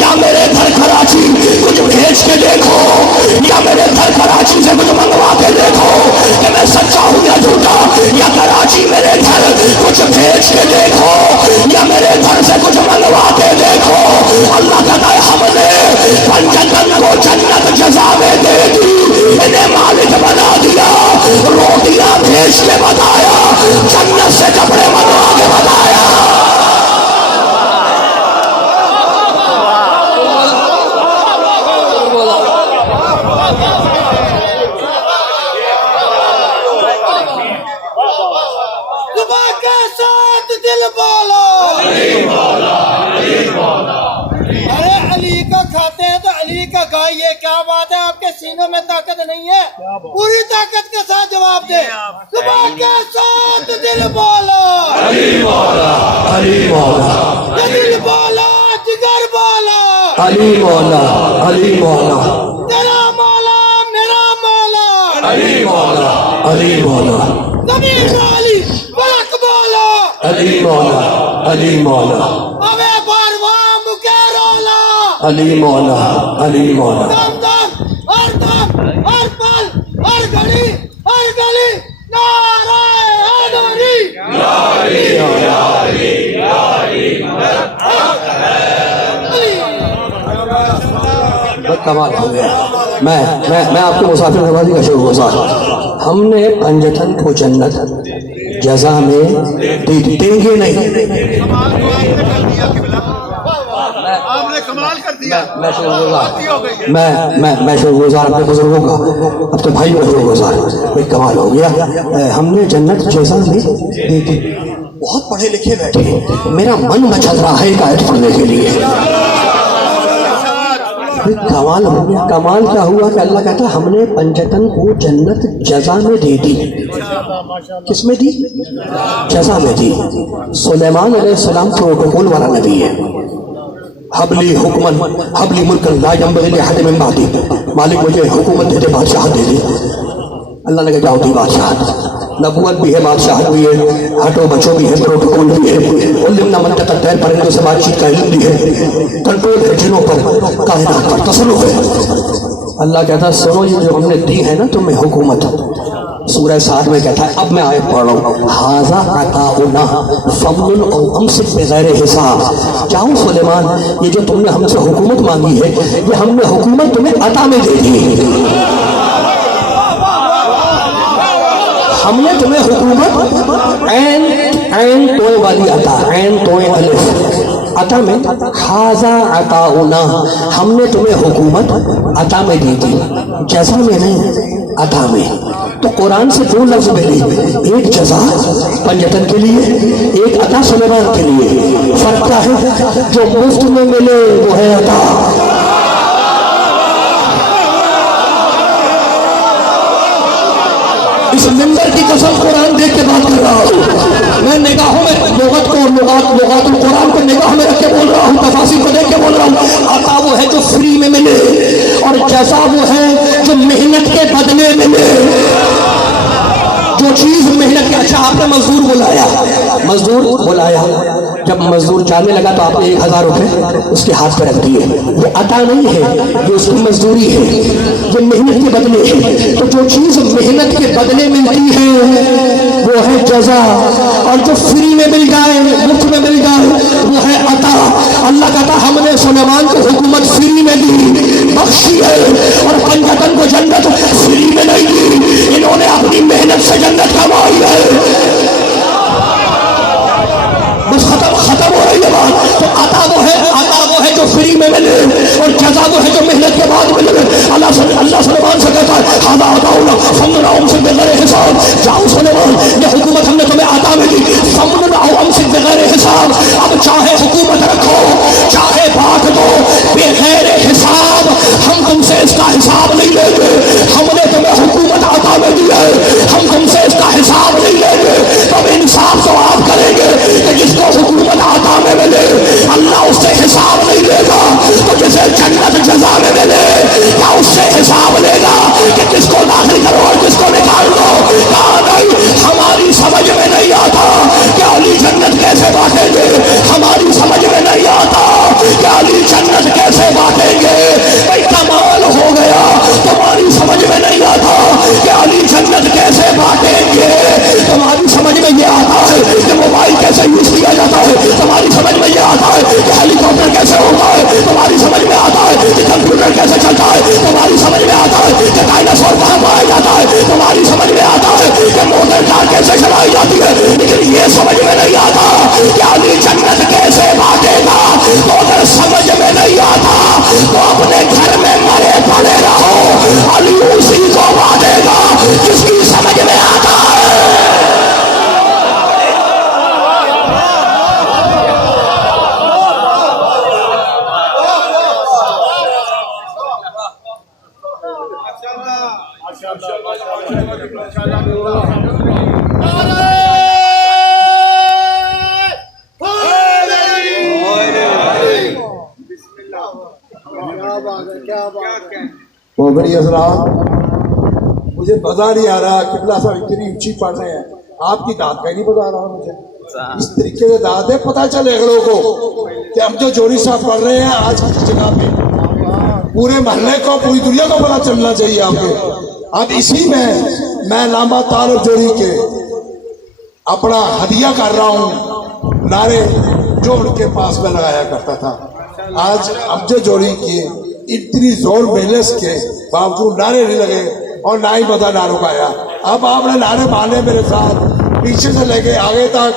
या मेरे घर कराची कुछ भेज के देखो, या मेरे घर कराची से कुछ मंगवा के देखो कि मैं सच्चा हूँ या झूठा। या कराची मेरे घर कुछ भेज के देखो, या मेरे घर से कुछ मंगवा के देखो। अल्लाह कहता है हमने पंचतन को जन्नत जज़ा में दे दी, इन्हें मालिक बना दिया। रोटियां भेज के बताया, जन्नत से कपड़े मंगवा के बताया। अरे अली का खाते हैं तो अली का खाइए। क्या बात है, आपके सीनों में ताकत नहीं है? पूरी ताकत के साथ जवाब दे। सुबह के साथ दिल बोला, अली मौला, अली मौला, दिल बोला, जिगर बोला, अली मौला, अली मौला, तेरा मौला मेरा मौला, अली मौला, अली मौला, जमीन वाली बलक बोला, अली मौला, अली मौला, अबे बारवा मुके रोला, अली मौला, अली मौला। दम दम हर पल हर घड़ी हर गली नाराए हैदरी। कमाल हो गया। मैं आपको मुसाफिर नवाजी का शुक्रगुजार। हमने पंजतन को जन्नत जज़ा में देंगे नहीं। आपने कमाल कर दिया। मैं शुक्रगुजार, मैं शुक्रगुजार अपने बुजुर्गों का, अब तो भाई का शुक्रगुजार। कोई कमाल हो गया। हमने जन्नत जज़ा में दे दी। बहुत पढ़े लिखे बैठे, मेरा मन मचल रहा है एक आयत पढ़ने के लिए। कमाल हो गया। कमाल क्या हुआ कि अल्लाह कहता हमने पंजतन को जन्नत जज़ा में दे दी। किस में दी? जज़ा में दी। सुलेमान अलैहिस्सलाम प्रोटोकॉल वाला नबी है। हबली हुक्मन हबली मुल्कन ला यंबग़ी लिअहदिन मिन बअदी, मालिक मुझे हुकूमत दे दे, बादशाहत दे दे। अल्लाह ने कहा जाओ दी बादशाहत, नबूवत भी है, बादशाहत भी है, हटो बचो भी है, प्रोटोकॉल भी है, उल्लमना मंतक़ तैर परिंदों से बातचीत का इल्म भी है, कंट्रोल है जिनों पर, कायनात पर तसल्लुफ़ है। अल्लाह कहता सुनो ये जो हमने दी है ना तुम्हें हुकूमत। सूरह साद में कहता है, अब मैं आयत पढ़ रहा हूँ, हाज़ा अताउना फमनुन औ अमसिक बिग़ैर हिसाब। जाओ सुलेमान, ये जो तुमने हमसे हुकूमत मांगी है, ये हमने हुकूमत तुम्हें अता में दे दी। हमने तुम्हें हुकूमत ऐन तोए वाली अता, ऐन तोए अलिफ अता में, हाज़ा अताउना हमने तुम्हें हुकूमत अता में दी थी, जज़ा में नहीं, अता में। तो कुरान से दो लफ्ज़ मिले, एक जज़ा पंजतन के लिए, एक अता सुलेमान के लिए। फर्क क्या है? जो मुफ्त में मिले वो है अता। इस मिंबर की कसम कुरान देख के बात कर रहा हूँ। मैं निगाहों में लुगत को, लुगातुल कुरान को निगाह में रख के बोल रहा हूँ, तफासीर को देख के बोल रहा हूँ। अता वो है जो फ्री में मिले, और जज़ा वो है जो मेहनत के बदले मिले। जो चीज मेहनत के, अच्छा आपने मजदूर बुलाया, जब मजदूर जाने लगा तो आपने 1000 रुपये उसके हाथ पर रख दिए। ये अता नहीं है, ये उसकी मजदूरी है, ये मेहनत के बदले है। तो जो चीज मेहनत के बदले मिलती है वो है जज़ा, और जो फ्री में मिल जाए, मुफ्त में मिल जाए, वो है अता। अल्लाह कहता हमने सुलेमान को हुकूमत फ्री में दी, बख्शी है, और पंजतन को जन्नत फ्री में नहीं दी, इन्होंने अपनी मेहनत से जन्नत कमाई है। बस खत्म हो रही है बात। तो अता वो है जो फ्री में मिले, और जज़ा वो है जो मेहनत के बाद मिले। अल्लाह सुलेमान से कहता है हाज़ा अताउना फमनुन औ अमसिक बिग़ैर हिसाब। जाओ सुलेमान, ये हुकूमत हमने तुम्हें अता में दी, फमनुन औ अमसिक बिग़ैर हिसाब। हेलीकॉप्टर कैसे होता है तुम्हारी समझ में आता है कि कंप्यूटर कैसे चलता है तुम्हारी समझ में आता है कि डायनासोर कहाँ पाया जाता है तुम्हारी समझ में आता है कि मोटर कार कैसे चलाई जाती है, लेकिन ये समझ में नहीं आता कि अली जन्नत कैसे बांटेगा। तो अगर समझ में नहीं आता तो अपने घर में मरे पड़े रहो, अली उसी को बांटेगा जिसकी समझ में आता है। मोहबरी हजरात, मुझे मजा नहीं आ रहा किबला साहब इतनी ऊंची पढ़ रहे हैं, आपकी दाद का ही नहीं पता आ रहा मुझे। इस तरीके से दाद है, पता चले अगलों को कि हम जो जोड़ी साहब पढ़ रहे हैं आज की जगह पे पूरे मोहल्ले को, पूरी दुनिया को पता चलना चाहिए आपको। अब इसी में मैं लामा तालब जोड़ी के अपना हदिया कर रहा हूँ नारे जो उनके पास में लगाया करता था। आज अब जो जोड़ी की इतनी जोर मेहनत के बावजूद नारे नहीं लगे और ना ही मजा नारों का आया। अब आपने नारे मारने मेरे साथ पीछे से लेके आगे तक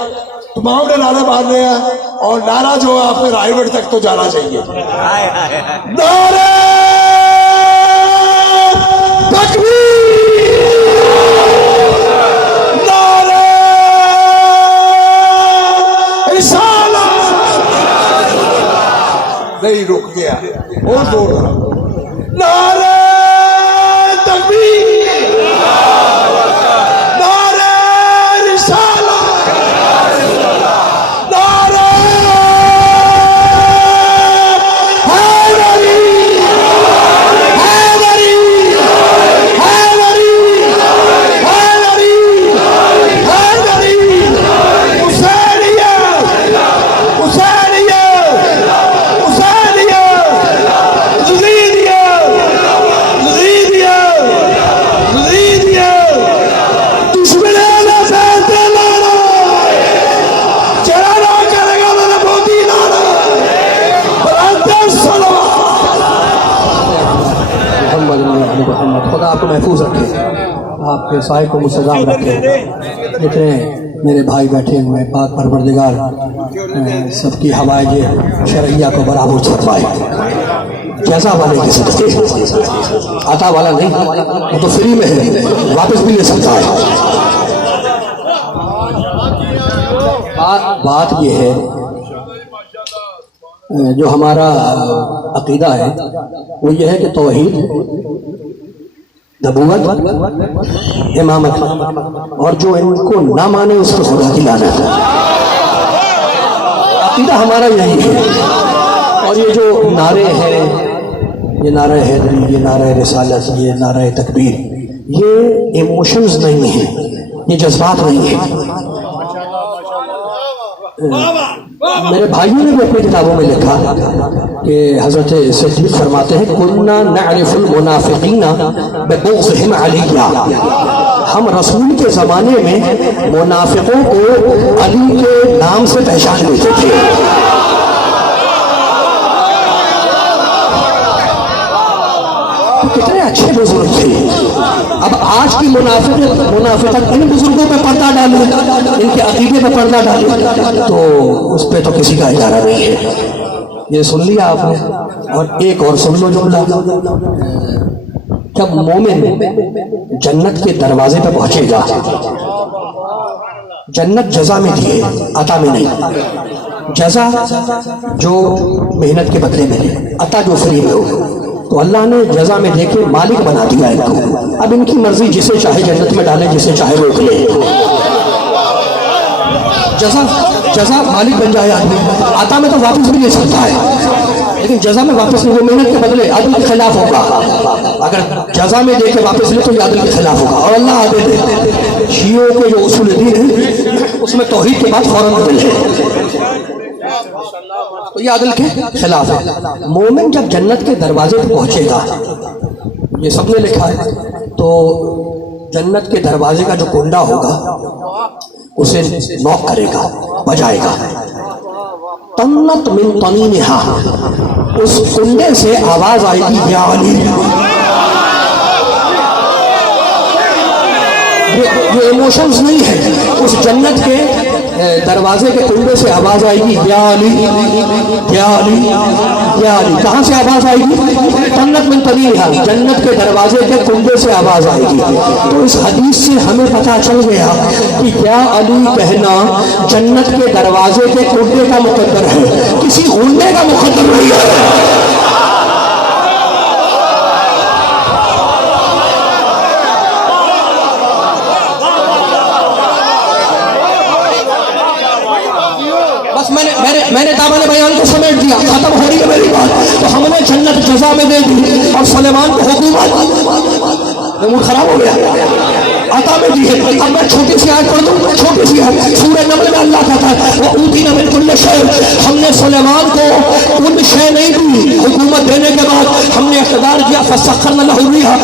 तमाम ने नारे मारने हैं और नारा जो है आपके रायगढ़ तक तो जाना चाहिए। नारे तकबीर, नारे रिसालत। नहीं रुक गया और जोर नारे तकबीर, नारे रिसालत, नारे हैदरी, हैदरी, हैदरी, हैदरी, हैदरी, हुसैनिया, हुसैनिया, हुसैनिया, यजीदिया, यजीदिया, यजीदिया, दुश्मनाना फैलते लाना, चढ़ाना करेगा ना मोदी लाना, बराते सलवा। मोहम्मद खुदा आपको महफूज रखे, आपके साए को मुस्तजाम रखे। जितने मेरे भाई बैठे हुए पाक परवरदिगार सबकी हवाएं शरैया को बराबर फरमाए। जैसा वाले के सदके, आता वाला नहीं, वो तो फ्री में है, वापस भी ले सकता है। बात ये है जो हमारा अकीदा है वो ये है कि तौहीद, नबूवत, इमामत, और जो इनको ना माने उसको खुदा की लानत। अकीदा हमारा यही है। और ये जो नारे हैं, ये नारे हैदरी, ये नारे रिसालत, ये नारे तकबीर, ये इमोशंस नहीं है, ये जज्बात नहीं है। मेरे भाइयों ने भी अपनी किताबों में लिखा कि हजरत सिद्दीक फरमाते हैं कुन्ना नअरिफुल मुनाफिकीना बिबुग़्ज़िहिम अलिय्या, हम रसूल के ज़माने में मुनाफिकों को अली के नाम से पहचान लेते थे। कितने अच्छे बुजुर्ग थे। अब आज की मुनाफिकत इन बुजुर्गों पे पर्दा डालू, इनके अकीदे पे पर्दा डालू, तो उस पे तो किसी का इजारा नहीं है। ये सुन लिया आपने। और एक और सुन लो जुमला, जब मोमिन जन्नत के दरवाजे पे पहुंचेगा, जन्नत जजा में दिए, अता में नहीं। जजा जो मेहनत के बदले में, अता जो फ्री में हो। तो अल्लाह ने जजा में देके मालिक बना दिया इनको। अब इनकी मर्जी, जिसे चाहे जन्नत में डाले, जिसे चाहे रोक ले। जजा मालिक बन जाए आदमी। आता में तो वापस भी ले सकता है, लेकिन जजा में वापस नहीं, वो मेहनत के बदले आदमी के खिलाफ होगा। अगर जजा में देके वापस ले तो ये आदमी के खिलाफ होगा। और अल्लाह आगे दे, शियों के जो उसूल दीन है उसमें तौहीद के बाद फौरन बदल है, तो ये आदल के खिलाफ है। मोमिन जब जन्नत के दरवाजे पर पहुंचेगा, ये सबने लिखा है, तो जन्नत के दरवाजे का जो कुंडा होगा उसे नॉक करेगा, बजाएगा। तन्नत मिन तनीनिहा, उस कुंडे से आवाज आएगी या अली। ये इमोशंस नहीं है, उस जन्नत के दरवाजे के कुंडे से आवाज आएगी या अली या अली या अली। कहाँ से आवाज आएगी? तन्नत मिन तनीनिहा, जन्नत के दरवाजे के कुंडे से आवाज आएगी। तो इस हदीस से हमें पता चल गया कि या अली कहना जन्नत के दरवाजे के कुंडे का मुकद्दर है, किसी कुंडे का मुकद्दर नहीं है। मैंने दामन बयान को समेट दिया, खत्म हो रही है मेरी बात। तो हमने जन्नत जजा में दे दी और सुलेमान को हुकूमत, मूड खराब हो गया, अता में दी है। अब मैं छोटी सी आयत पढ़ दूं, छोटी सी आयत सूरह नमल में अल्लाह कहता है वो ऊतीना मिन कुल्ली शै, हमने सुलेमान को कुल शै नहीं दी, हुकूमत देने के बाद हमने इख्तियार किया, फसख्खरना लहु रिहा,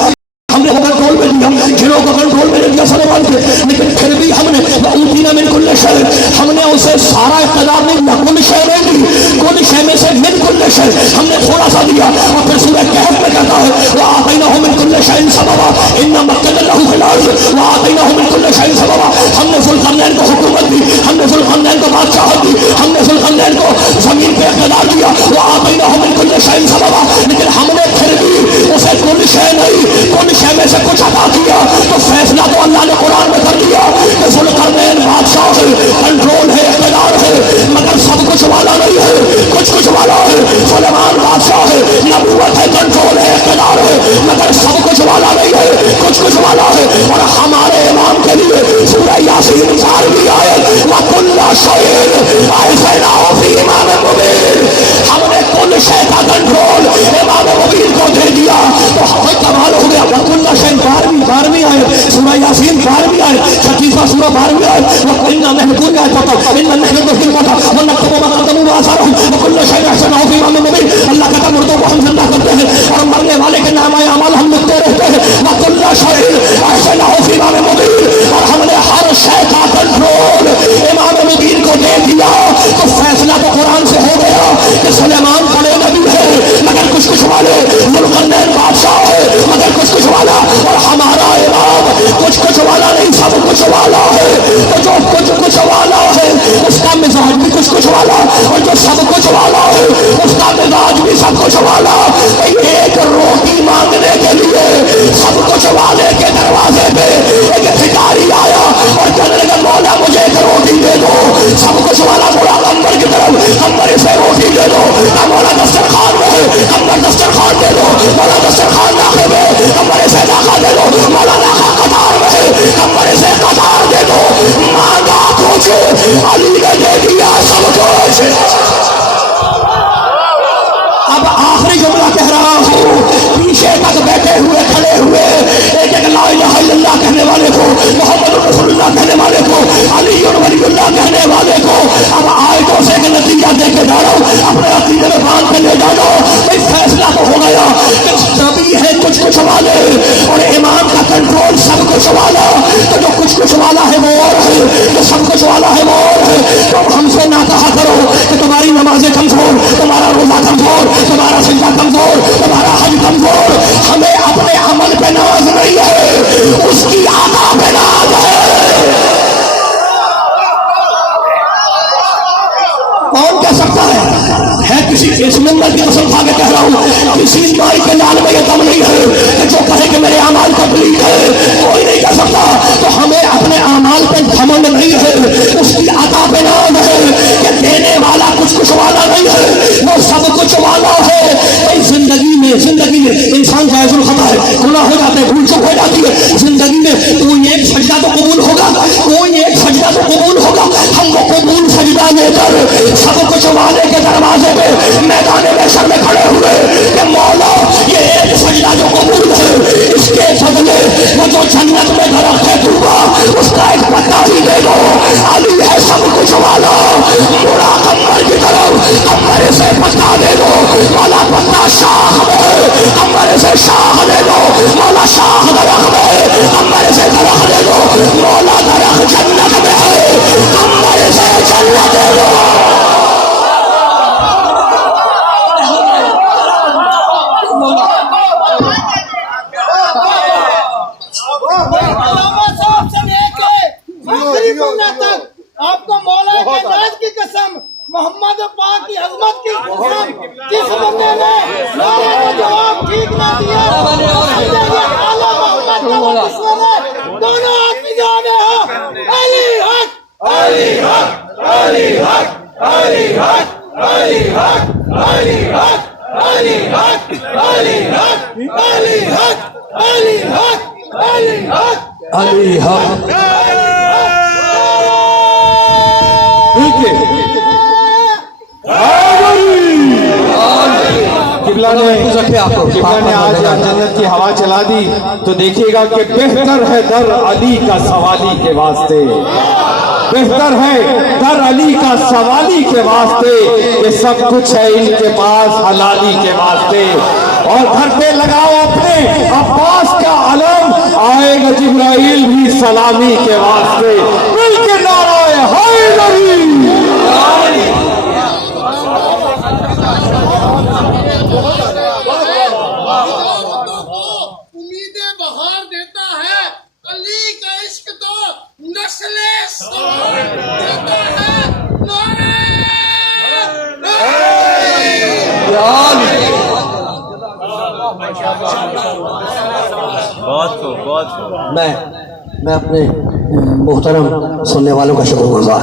हमने कंट्रोल में दिया, जिन्हों को कंट्रोल में दिया सुलेमान के, लेकिन फिर भी हमने ऊतीना मिन कुल्ली शै, हमने उसे सारा इख्तियार नहीं दिया, कुल शै नहीं दी, कुल शै में से मिन कुल्ली शै हमने थोड़ा सा दिया। और फिर सूरह कहफ में कहता है व आतैनाहु मिन कुल्ली शैइन सबबा इन्ना मक्कना लहु फिल अर्ज़ व आतैनाहु मिन कुल्ली शैइन सबबा, हमने ज़ुल्क़रनैन को हुकूमत दी, हमने ज़ुल्क़रनैन को बादशाहत दी, हमने ज़ुल्क़रनैन को जमीन पे इख्तियार दिया, व आतैनाहु मिन कुल्ली शैइन सबबा, लेकिन हमने फिर भी उसे कुल शै नहीं, कुल शै में से कुछ अता किया। तो फैसला तो अल्लाह ने कुरान में कर दिया कि ज़ुल्क़रनैन बादशाह है, कंट्रोल है, इख्तियार है, मगर सब कुछ वाला नहीं है, कुछ कुछ वाला है। सुलेमान बादशाह है, नबूवत है, कंट्रोल है, इख्तियार है, मगर सब कुछ वाला नहीं है, कुछ कुछ वाला है। और हमारे इमाम के लिए सूरह यासीन 4वीं आयत व कुल्ला शैइन अहसैनाहु फी इमाम मुबीन, हमने कुल शै का कंट्रोल इमाम मुबीन को दे दिया। तो हमें कमाल हो गया। व कुल्ला शैइन 12वीं आयत सूरह यासीन 12वीं आयत 36वां सूरह 12वीं आयत व इन्ना नहनु आयत पता इन्ना नहनु पता व नक्तबु मा क़द्दमू व आसारहुम व कुल्ला शैइन अहसैनाहु फी इमाम मुबीन। अल्लाह कहता मुर्दों को हम जिंदा करते हैं और मरने वाले के नाम अमाल हम लिखते रहते हैं। व कुल्ला शैइन अहसैनाहु फी इमाम मुबीन, और हमने हर शै का कंट्रोल इमाम मुबीन को दे दिया। तो फैसला तो कुरान से हो गया कि सुलेमान बड़े नबी है, मगर कुछ कुछ वाले, ज़ुल्क़रनैन बादशाह है, मगर कुछ कुछ वाला, और हमारा इमाम कुछ कुछ वाला नहीं, सब कुछ वाला है। तो जो कुछ कुछ वाला है उसका मिजाज भी कुछ कुछ वाला, और जो सब कुछ वाला है उसका मिजाज भी सब कुछ वाला। एक रोटी मांगने के लिए सब कुछ वाले के दरवाजे पे एक भिखारी आया और कहने लगा मौला मुझे एक रोटी दे दो। सब कुछ वाला बोला कंबर की तरफ, कंबर से रोटी दे दो। मौला दस्तरखान में है, कंबर दस्तरखान दे दो। मौला दस्तरखान नाके में, कंबर से नाका दे दो। मौला नाका कतार में है, कंबर से कतार दे दो। मांगा कुछ, अली ने दे दिया सब कुछ। अब आखिरी जुमला कह रहा हूँ, पीछे तक बैठे हुए खड़े हुए एक एक ला इलाहा इल्लल्लाह कहने वाले को, मोहम्मद रसूलुल्लाह कहने वाले को, अली वलीउल्लाह कहने वाले को अब आयतों से एक नतीजा दे के जा रहा हूँ, अपने अकीदे में बांध के ले जाओ। भाई फैसला तो हो गया कि नबी है कुछ कुछ वाले और इमाम का कंट्रोल सब कुछ वाला। तो जो कुछ कुछ वाला है वो और है, जो सब कुछ वाला है वो और है। तो हमसे ना कहा करो कि तुम्हारी नमाजें कमजोर, तुम्हारा रोजा कमजोर, तुम्हारा सिजदा कमजोर, तुम्हारा हज कमजोर। हमें अपने अमल पे नाज नहीं है, उसकी आका पे नाज है। कौन कह सकता है किसी इस नंबर की कसम खा के कह रहा हूँ, किसी माई के लाल में ये दम नहीं है कि जो कहे कि मेरे अमाल कंप्लीट है, कोई नहीं कह सकता। तो हमें अपने अमाल पे घमंड नहीं है, उसकी अता पे नाज है कि देने वाला कुछ कुछ वाला नहीं है, वो सब कुछ वाला है। भाई जिंदगी में इंसान जायज़ुल खता है, गुनाह हो जाते हैं, भूल चूक हो जाती है। जिंदगी में कोई एक सजदा तो कबूल होगा, कोई एक सजदा तो कबूल होगा। हम वो कबूल सजदा लेकर सब कुछ वाले के दरवाजे पे मैदान महशर में खड़े हुए कि मौला ये एक सजदा जो कबूल है, इसके बदले वो जो जन्नत में दरख्त है दूंगा उसका एक पत्ता भी दे दो। अली है सब कुछ वाला, मुड़ा कमर की तरफ, कमर से पत्ता दे दो। मौला पत्ता शाह में, कमर से शाह दे दो। मौला शाह दरख्त में, कमर से दरख्त दे दो। मौला दरख्त जन्नत में है, कमर से जन्नत दे दो। अजमत की कसम, जिस बंदे ने नारे का जवाब ठीक ना दिया, आला मोहम्मद का दुश्मन है, दोनों आदमी जाने हो। अली हक, अली हक, अली हक, अली हक, अली हक, अली हक, अली हक, अली हक, अली हक, अली हक, अली हक, अली हक। किबला ने आज जन्नत की हवा चला दी तो देखिएगा कि बेहतर है दर अली का सवाली के वास्ते, बेहतर है दर अली का सवाली के वास्ते, ये सब कुछ है इनके पास हलाली के वास्ते। और घर पे लगाओ अपने अब्बास का अलम, आएगा जिब्राइल भी सलामी के वास्ते। मिलके नाराए हैदरी। उम्मीदें बहार देता है, अली का इश्क तो नस्ले सवार देता है। मैं अपने मोहतरम सुनने वालों का शुक्रगुजार।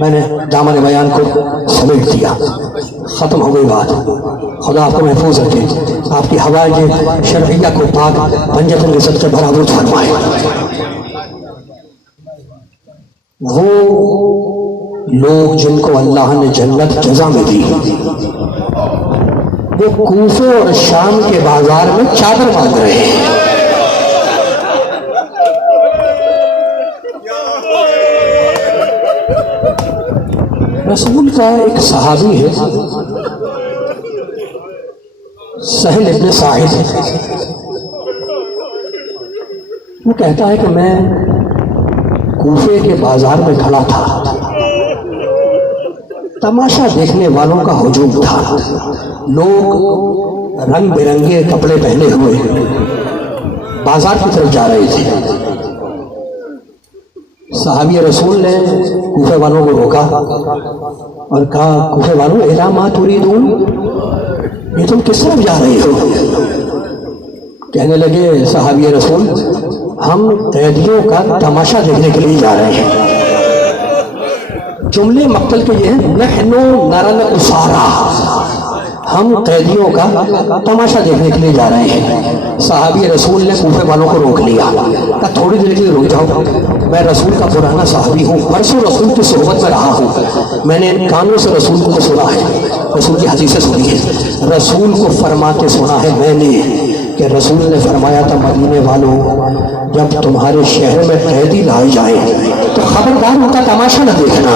मैंने दामन बयान को समेट दिया, ख़त्म हो गई बात। खुदा आपको महफूज रखे, आपकी हवाएं शरइया को पाक पंजतन के सबसे बराबर फरमाए। वो लोग जिनको अल्लाह ने जन्नत जज़ा में दी, वो कूफे और शाम के बाजार में चादर मांग रहे हैं। रसूल का एक सहाबी है, सहल इब्न साहिद, वो कहता है कि मैं कूफे के बाजार में खड़ा था, तमाशा देखने वालों का हुजूम था। लोग रंग बिरंगे कपड़े पहने हुए बाजार की तरफ जा रहे थे। सहाबी रसूल ने कूफे वालों को रोका और कहा, कूफे वालों इला मा तुरीदून, ये तुम किस तरफ जा रहे हो? कहने लगे सहाबी रसूल, हम कैदियों का तमाशा देखने के लिए जा रहे हैं। जुमले मक्तल के ये हैं, नहनो नरल उसारा, हम कैदियों का तमाशा देखने के लिए जा रहे हैं। सहाबी रसूल ने कूफे वालों को रोक लिया, कहा थोड़ी देर के लिए रुक जाओ, मैं रसूल का पुराना सहाबी हूँ, परसों रसूल की सोहबत में रहा हूँ, मैंने कानों से रसूल को सुना है, रसूल की हदीसें सुनी है। रसूल को फरमाते सुना है मैंने कि रसूल ने फरमाया था, मदीने वालों जब तुम्हारे शहर में कैदी लाए जाए तो खबरदार उनका तमाशा न देखना।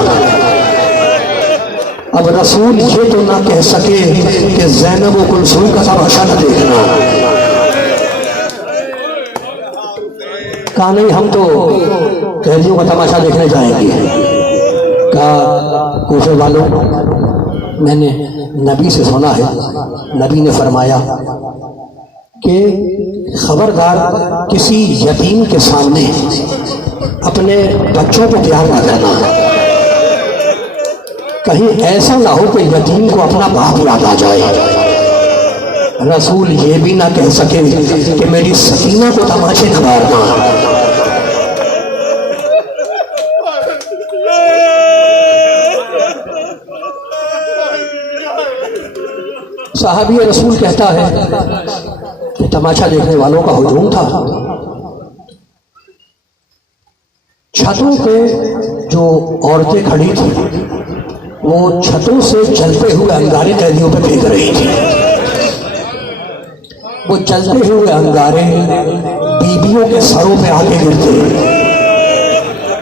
अब रसूल ये तो ना कह सके कि ज़ैनब व कुलसूम का तमाशा न देखना। कहा नहीं, हम तो कैदियों का तमाशा देखने जाएंगे। कहा कूफे वालों, मैंने नबी से सुना है, नबी ने फरमाया कि खबरदार किसी यतीम के सामने अपने बच्चों को प्यार ना करना, कहीं ऐसा ना हो कि यतीम को अपना बाप याद आ जाए। रसूल ये भी ना कह सके कि मेरी सकीना को तमाचे न मारना। साहबी रसूल कहता है कि तमाशा देखने वालों का हुजूम था। छतों पे जो औरतें खड़ी थी वो छतों से चलते हुए अंगारे कैदियों पे फेंक रही थी। वो चलते हुए अंगारे बीबियों के सरों पे आके गिरते।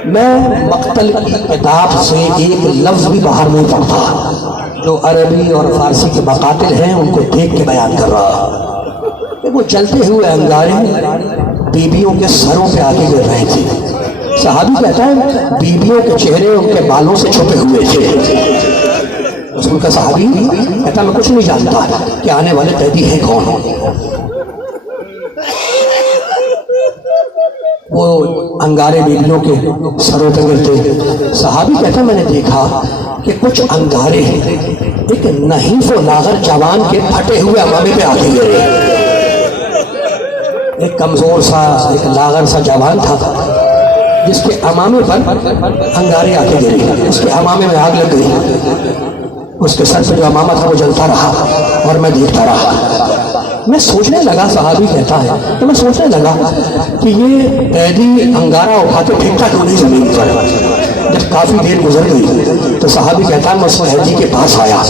मैं मक्तल की किताब से एक लफ्ज भी बाहर नहीं पढ़ता, जो अरबी और फारसी के मकातिल हैं उनको देख के बयान कर रहा। वो चलते हुए अंगारे बीबियों के सरों पे आके गिर रहे थे। सहाबी कहता है बीबियों के चेहरे उनके बालों से छुपे हुए थे। रसूल का सहाबी कहता मैं कुछ नहीं जानता कि आने वाले कैदी हैं कौन। वो अंगारे बीबियों के सरों पे गिरते। सहाबी कहता मैंने देखा کہ کچھ انگارے ایک نحیف و لاغر جوان کے پھٹے ہوئے امامے پہ آتے گرے. ایک کمزور سا ایک لاغر سا جوان تھا جس کے امامے پر انگارے آتے گرے. اس کے امامے میں آگ لگ گئی. اس کے سر پہ جو امامہ تھا وہ جلتا رہا اور میں دیکھتا رہا. میں سوچنے لگا, صحابی کہتا ہے کہ میں سوچنے لگا کہ یہ قیدی انگارہ اٹھا کے پھینکتا کیوں نہیں زمین پر. جب کافی دیر گزر گئی تو صحابی کہتا ہے میں اس قیدی کے پاس آیا.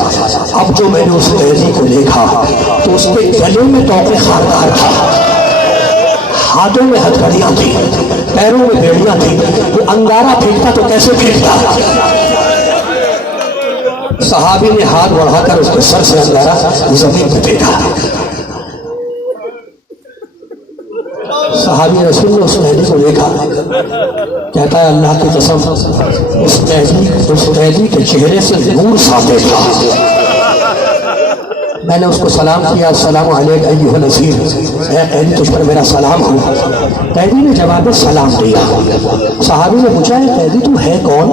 اب جو میں نے اس قیدی کو دیکھا تو اس کے گلے میں توقع خاردار تھا, ہاتھوں میں ہتھکڑیاں تھیں, پیروں میں بیڑیاں تھیں. وہ انگارہ پھینکتا تو کیسے پھینکتا؟ صحابی نے ہاتھ بڑھا کر اس کے سر سے انگارہ زمین پہ پھینکا. صحابی رسول نے اس قیدی کو دیکھا, کہتا ہے اللہ کی قسم اس قیدی کے چہرے سے نور ساطع تھا. میں نے اس کو سلام کیا, السلام علیک ایھا الاسیر, اے قیدی تجھ پر میرا سلام ہو. قیدی نے جواب سلام دیا. صحابی نے پوچھا ہے قیدی تو ہے کون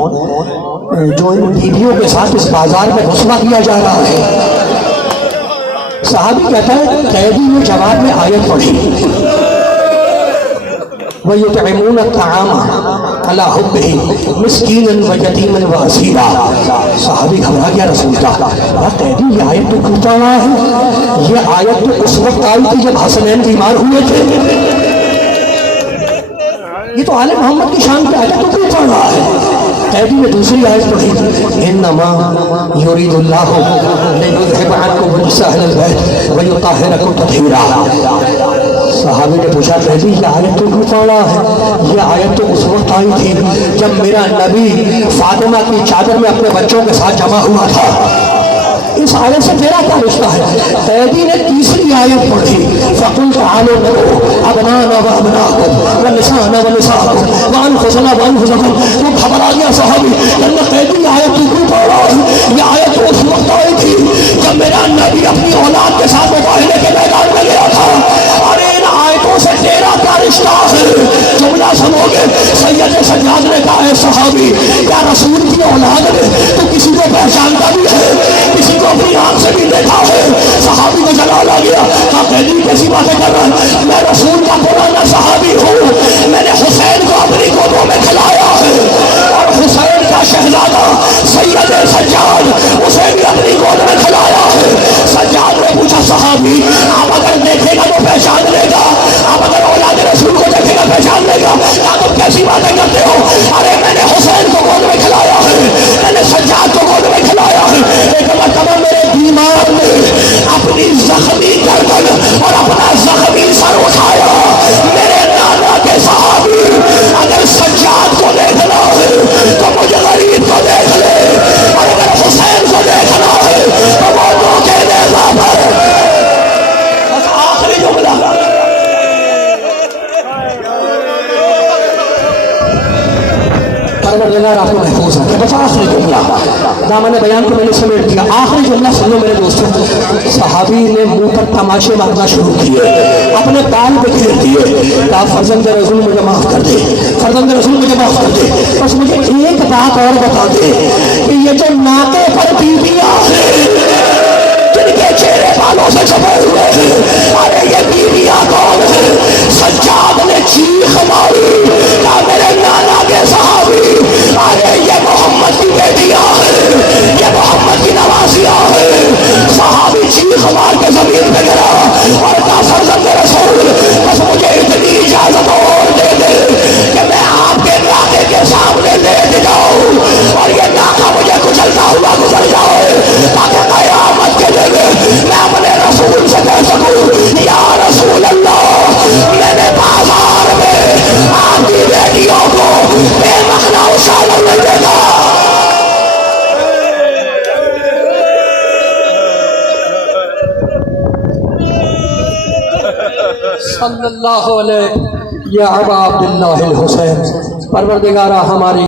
جو ان بیویوں کے ساتھ اس بازار میں رسوا کیا جا رہا ہے؟ صحابی کہتا ہے قیدی نے جواب میں آیت پڑھی وَيُطْعِمُونَ الطَّعَامَ عَلَىٰ حُبِّهِ مِسْكِينًا وَيَتِيمًا وَأَسِيرًا. صحابی گھبرا گیا, رسول کا قیدی یہ آیت تو کیوں پڑھ رہا ہے؟ یہ آیت تو اس وقت آئی تھی جب حسنین بیمار ہوئے تھے. یہ تو آل محمد کی شان پہ آیت تو کیوں پڑھ رہا ہے؟ قیدی نے دوسری آیت پڑھی انما یرید اللہ لیذھب عنکم الرجس اہل البیت ویطہرکم تطہیرا. صحابی نے پوچھا قیدی یہ آیت تو کیوں پڑھ رہا ہے؟ یہ آیت تو اس وقت آئی تھی جب میرا نبی فاطمہ کی چادر میں اپنے بچوں کے ساتھ جمع ہوا تھا. اس آیت سے میرا کیا رشتہ ہے؟ قیدی نے تیسری آیت پڑھی فَقُلْ تَعَالُوا نَدْعُوا أَبْنَاءَنَا وَأَبْنَاءَكُمْ وَنِسَاءَنَا وَنِسَاءَكُمْ وَأَنفُسَنَا وَأَنفُسَكُمْ. وہ گھبرا گیا صحابی, اللہ قیدی یہ آیت تو کیوں پڑھ رہا ہے؟ یہ آیت تو اس وقت آئی تھی جب میرا نبی اپنی اولاد کے ساتھ مباہلے کے میدان میں گیا تھا. اور ان آیتوں سے تیرا کیا رشتہ ہے؟ جملہ سنو گے. سید سجاد نے کہا ہے صحابی کیا رسول کی اولاد نے تو کسی کو پہچانتا بھی ہے, کسی کو اپنی آنکھ سے بھی دیکھا ہے؟ صحابی کو جلال آ گیا, کہا قیدی کیسی باتیں کر رہا ہے؟ میں رسول کا پرانا صحابی ہوں, میں نے حسین کو اپنی گودوں میں کھلایا ہے اور حسین کا شہزادہ سید سجاد اسے بھی اپنی گود میں کھلایا ہے. سجاد نے پوچھا صحابی آپ اگر دیکھے گا تو پہچان لے گا, آپ اگر اولاد رسول کو دیکھے گا پہچان لے گا, کیا تم کیسی باتیں کرتے ہو؟ ارے میں نے حسین کو گود میں کھلایا ہے, میں نے سجاد کو گود میں کھلایا ہے. ایک مرتبہ میرے بیمار نے اپنی زخمی گردن اور اپنا زخمی سر اٹھایا. میرے نانا کے صحابی اگر سجاد کو دیکھنا ہے تو مجھے غریب کو دیکھ لے, اور اگر حسین کو دیکھنا ہے تو وہ موقع دے پر. بس آخری جملہ پروردگار آپ کو محفوظ ہے. بس آخری جملہ دامن بیان کو میں نے سمیٹ دیا. آخری جملہ سنو میرے دوستوں. صحابی نے منہ پر تماشے مارنا شروع کیے, اپنے بال بکھیر دیے. کہا فرزند رسول مجھے معاف کر دے, فرزند رسول مجھے معاف کر دے. بس مجھے ایک بات اور بتا دے کہ یہ جو ناکے پر بیویاں ہیں جن کے چہرے بالوں سے چھپے ہوئے ہیں, ارے یہ بیویاں کون ہیں؟ سجاد نے چیخ ماری, کہا میرے نانا کے صحابی ارے یہ محمد کی بیٹیاں ہیں, یہ محمد کی نوازیاں ہیں. صحابی چیخ مار کے زمین پہ گرا اور کہا فرزند رسول بس مجھے اتنی اجازت اور دے دے کہ میں آپ کے ناکے کے سامنے لیٹ جاؤں اور یہ ناکا مجھے کچلتا ہوا گزر جائے, تاکہ قیامت کے دن میں اپنے رسول سے کہہ سکوں یا رسول اللہ میں نے بازار میں آپ کی بیٹیوں کو بے مخنا اچھالوں میں دیکھا. صلی اللہ علیہ یا ابا عبداللہ الحسین. پروردگارہ ہماری